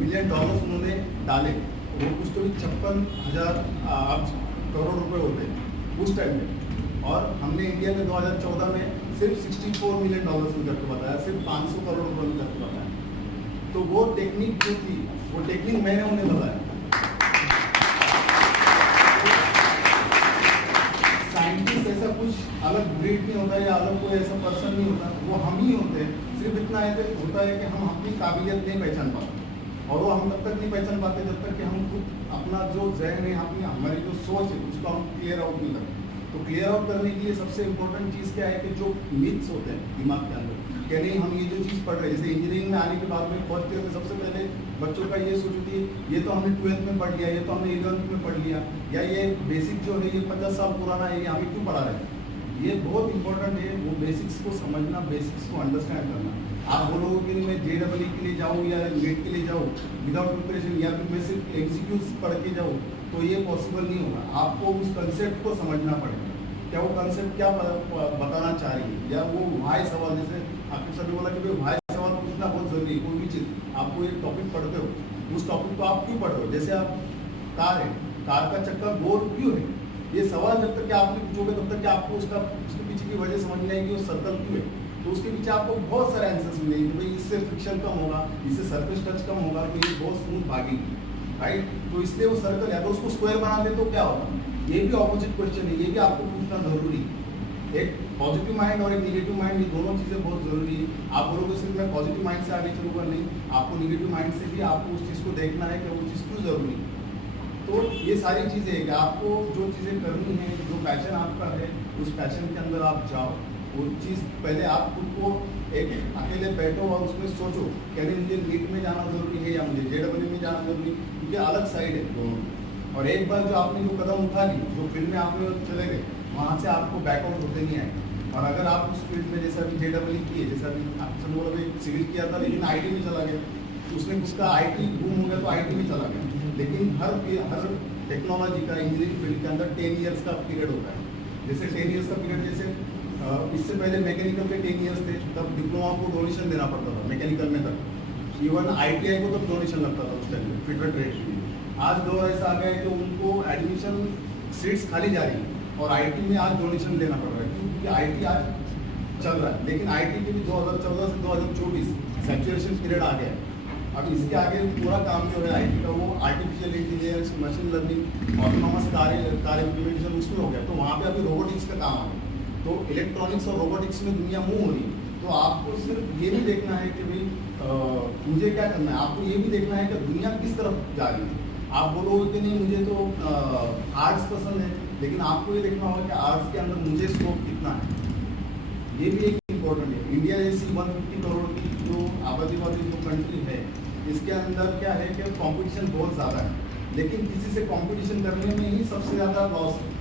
मिलियन उन्होंने डाले, वो कुछ तो 56,000 करोड़ रुपए होते उस टाइम में। और हमने इंडिया में 2014 में सिर्फ $64 मिलियन में करके बताया, सिर्फ 500 करोड़ रुपए में करके बताया। तो वो टेक्निक जो थी वो टेक्निक मैंने उन्हें बताया। साइंटिस्ट ऐसा कुछ अलग ब्रीड नहीं होता या अलग कोई ऐसा पर्सन नहीं होता, वो हम ही होते हैं। सिर्फ इतना होता है कि हम अपनी काबिलियत नहीं पहचान पाते, और वो हम तब तक नहीं पहचान पाते जब तक कि हम खुद अपना जो जहन है, अपनी हमारी जो सोच है उसको हम क्लियर आउट नहीं करते। तो क्लियर आउट करने के लिए सबसे इम्पोर्टेंट चीज़ क्या है कि जो मिथ्स होते हैं दिमाग के अंदर, कि नहीं हम ये जो चीज़ पढ़ रहे हैं, जैसे इंजीनियरिंग में आने के बाद में फर्स्ट ईयर में सबसे पहले बच्चों का ये सोच होती है ये तो हमने 12th में पढ़ लिया, ये तो हमने 11th में पढ़ लिया, या ये बेसिक जो है ये 50 साल पुराना है, ये हमें क्यों पढ़ा रहे हैं। ये बहुत इंपॉर्टेंट है, वो बेसिक्स को समझना, बेसिक्स को अंडरस्टैंड करना। आप बोलोगे कि मैं JEE के लिए जाऊँ या नेट के लिए जाऊँ विदाउट प्रिपरेशन, या फिर मैं सिर्फ MCQs पढ़ के जाऊँ, तो ये पॉसिबल नहीं होगा। आपको उस कंसेप्ट को समझना पड़ेगा, क्या वो कंसेप्ट क्या बताना चाह रही है, या वो वाई सवाल, जैसे आपके सर ने बोला कि भाई वाई सवाल पूछना बहुत जरूरी है। कोई भी चीज़ आपको एक टॉपिक पढ़ते हो, उस टॉपिक को आप क्यों पढ़ रहे हो। जैसे आप कार है, कार का चक्का गोल क्यों है, ये सवाल जब तक कि आप नहीं पूछोगे तब तक कि आपको उसके पीछे की वजह समझ नहीं आएगी, वो सर्कल क्यों है। तो उसके पीछे आपको बहुत सारे आंसर्स मिलेंगे, भाई इससे फ्रिक्शन कम होगा, इससे सरफेस टच कम होगा, तो ये बहुत स्मूथ भागेगी, राइट। तो इसलिए वो सर्कल है, अगर उसको स्क्वायर बना दे तो क्या होगा। ये भी ऑपोजिट क्वेश्चन है, ये भी आपको पूछना जरूरी है। एक पॉजिटिव माइंड और एक निगेटिव माइंड, ये दोनों चीज़ें बहुत ज़रूरी है। आप बोलोगे सिर्फ मैं पॉजिटिव माइंड से आगे चलूँगा, नहीं, आपको निगेटिव माइंड से भी आपको उस चीज़ को देखना है कि वो चीज़ क्यों ज़रूरी है। तो ये सारी चीज़ें हैं कि आपको जो चीज़ें करनी है, जो पैशन आपका है, उस पैशन के अंदर आप जाओ। वो चीज़ पहले आप खुद को एक अकेले बैठो और उसमें सोचो कि नहीं मुझे नीट में जाना ज़रूरी है या मुझे JEE में जाना ज़रूरी है, क्योंकि अलग साइड है दोनों। और एक बार जो आपने जो कदम उठा ली, जो फील्ड में आप चले गए, वहाँ से आपको बैकआउट होते नहीं आए। और अगर आप उस फील्ड में जैसा अभी JEE की है, जैसा अभी आपसे बोला भाई सिविल किया था लेकिन IT में चला गया, उसने उसका IT बूम हो गया तो IT में चला गया। लेकिन हर टेक्नोलॉजी का इंजीनियरिंग फील्ड के अंदर 10 ईयर्स का पीरियड होता है। जैसे 10 ईयर्स का पीरियड, जैसे इससे पहले मैकेनिकल के 10 ईयर्स थे, तब डिप्लोमा को डोनेशन देना पड़ता था मैकेनिकल में तक। इवन ITI को तब डोनेशन लगता था उस टाइम में, फिटर ट्रेड के लिए। आज दौर ऐसा आ गया है कि उनको एडमिशन सीट्स खाली जा रही है और IT में आज डोनेशन लेना पड़ रहा है, क्योंकि IT आज चल रहा है। लेकिन IT के भी 2014 से 2024 सैचुरेशन पीरियड आ गया है। अब इसके आगे पूरा काम जो है IT का, वो artificial intelligence, machine learning, autonomous car implementation उसमें हो गया। तो वहाँ पे अभी रोबोटिक्स का काम आ गया। तो इलेक्ट्रॉनिक्स और रोबोटिक्स में दुनिया मूव हो रही है। तो आपको सिर्फ ये भी देखना है कि भाई मुझे क्या करना है, आपको ये भी देखना है कि दुनिया किस तरफ जा रही है। आप बोलोगे कि नहीं मुझे तो आर्ट्स पसंद है, लेकिन आपको ये देखना होगा कि आर्ट्स के अंदर मुझे स्कोप कितना है। ये भी एक इम्पोर्टेंट है। इंडिया जैसी 150 करोड़ की जो आबादी वाली जो कंट्री है, इसके अंदर क्या है कि कंपटीशन बहुत ज़्यादा है, लेकिन किसी से कंपटीशन करने में ही सबसे ज़्यादा लॉस है।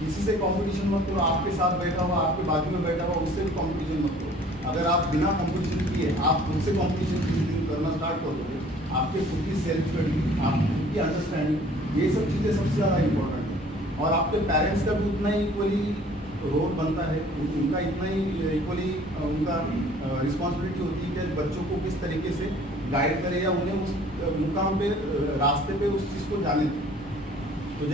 किसी से कंपटीशन मत करो, आपके साथ बैठा हुआ, आपके बाजू में बैठा हुआ, उससे भी कंपटीशन मत करो। अगर आप बिना कंपटीशन किए आप खुद से कंपटीशन किसी दिन करना स्टार्ट कर दोगे, आपके खुद की सेल्फ स्टडी, आप खुद की अंडरस्टैंडिंग, ये सब चीज़ें सबसे ज़्यादा इम्पोर्टेंट है। और आपके पेरेंट्स का भी उतना ही इक्वली रोल बनता है, उनका इतना ही इक्वली उनका रिस्पॉन्सिबिलिटी होती है कि बच्चों को किस तरीके से गाइड करे या उन्हें उस मुकाम पे, रास्ते पे उस चीज़ को जाने दें। तो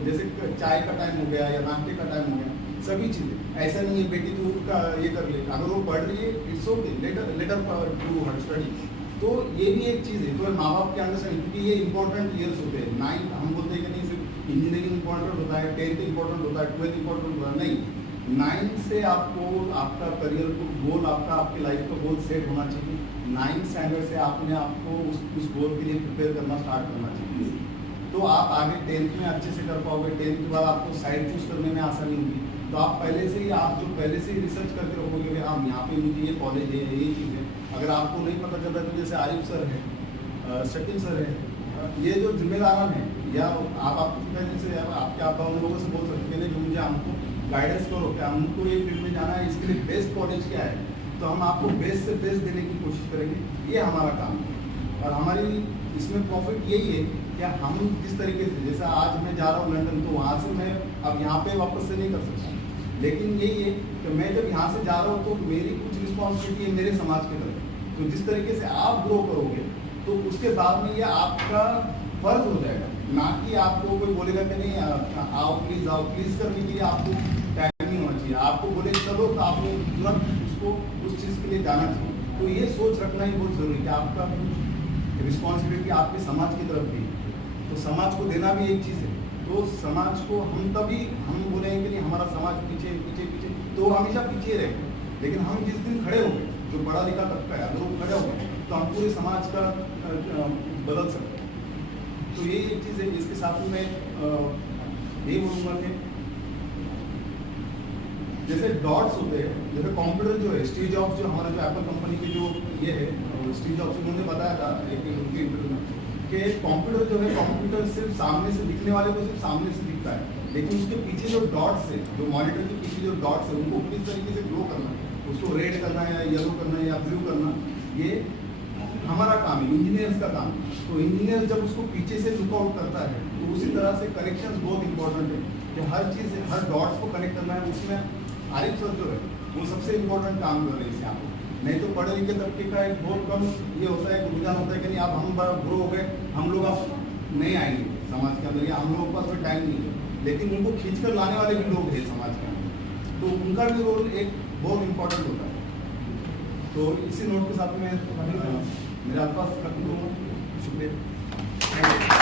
जैसे चाय का टाइम हो गया या नाश्ते का टाइम हो गया, सभी चीज़ें ऐसा नहीं है बेटी तो उसका ये कर ले, अगर वो पढ़ रही है it's okay, later to her study. तो ये भी एक चीज़ है। तो माँ बाप के अंडरस्टैंडिंग, क्योंकि ये इंपॉर्टेंट ईयर्स होते हैं। 9 हम बोलते हैं कि नहीं सिर्फ इंजीनियरिंग इंपॉर्टेंट होता है, 10th इंपॉर्टेंट होता है, 12th इंपॉर्टेंट होता है, नहीं, 9 से आपको आपका करियर गोल, आपका आपकी लाइफ का गोल सेट होना चाहिए। 9 स्टैंडर्ड से आपने आपको उस गोल के लिए प्रिपेयर करना स्टार्ट करना चाहिए, तो आप आगे 10th में अच्छे से कर पाओगे। 10th के बाद आपको साइड चूज करने में आसानी होगी। तो आप पहले से ही रिसर्च करके रखोगे, हाँ यहाँ पे मुझे ये कॉलेज है, ये चीज़ है। अगर आपको नहीं पता चलता है तो जैसे आरिफ सर है, शकील सर है, ये जो जिम्मेदारान है, या आप पहले से आप उन लोगों से बोल सकते हैं जो मुझे हमको गाइडेंस करो कि हमको ये फील्ड में जाना है, इसके लिए बेस्ट कॉलेज क्या है, तो हम आपको बेस्ट से बेस्ट देने की कोशिश करेंगे। ये हमारा काम है और हमारी इसमें प्रॉफिट यही है कि हम जिस तरीके से, जैसे आज मैं जा रहा हूँ लंदन, तो वहाँ से मैं अब यहाँ पे वापस से नहीं कर सकता, लेकिन यही है कि मैं जब यहाँ से जा रहा हूँ तो मेरी कुछ रिस्पॉन्सिबिलिटी है मेरे समाज की तरफ। तो जिस तरीके से आप ग्रो करोगे तो उसके बाद में ये आपका फर्ज हो जाएगा, ना कि आपको कोई बोलेगा कि नहीं आओ प्लीज करने के लिए आपको टाइम नहीं होना चाहिए। आपको बोले चलो तो आपको तुरंत उसको उस चीज़ के लिए जाना चाहिए। तो ये सोच रखना ही बहुत ज़रूरी है कि आपका रिस्पॉन्सिबिलिटी आपके समाज की तरफ भी, तो समाज को देना भी एक चीज़ है। तो समाज को हम बोलेंगे कि नहीं हमारा समाज पीछे पीछे पीछे, तो हमेशा पीछे रहेगा। लेकिन हम जिस दिन खड़े हो गए, जो पढ़ा लिखा तबका है, अगर वो खड़े हो गए तो हम पूरे समाज का बदल सकते हैं। तो ये एक चीज़ है। इसके साथ में मैं यही बोलूँगा कि जैसे डॉट्स होते हैं, जैसे कंप्यूटर जो है, स्टीव जॉब्स जो हमारा जो एप्पल कंपनी के जो ये है, स्टीव जॉब्स उन्होंने बताया था एक उनके इंटरव्यू में कि कंप्यूटर जो है, कंप्यूटर सिर्फ सामने से दिखने वाले को सिर्फ सामने से दिखता है, लेकिन उसके पीछे जो डॉट्स है, जो मॉनिटर के पीछे जो डॉट्स है, उनको किस तरीके से ग्रो करना है, उसको रेड करना है या येलो करना है या ब्लू करना, ये हमारा काम है, इंजीनियर्स का काम है। तो इंजीनियर जब उसको पीछे से लुकआउट करता है, तो उसी तरह से कनेक्शंस बहुत इंपॉर्टेंट है कि हर चीज़, हर डॉट्स को कनेक्ट करना है। उसमें आरिफ सर जो है वो सबसे इम्पोर्टेंट काम कर रहे हैं यहाँ पर। नहीं तो पढ़े लिखे तबके का एक बहुत कम ये होता है, रुझान होता है कि नहीं अब हम बड़ा ग्रो हो गए, हम लोग अब नहीं आएंगे समाज के अंदर, या हम लोगों के पास कोई टाइम नहीं है। लेकिन उनको खींच कर लाने वाले भी लोग हैं समाज के अंदर, तो उनका भी रोल एक बहुत इम्पोर्टेंट होता है। तो इसी नोट के साथ में मेरे पास शुक्रिया।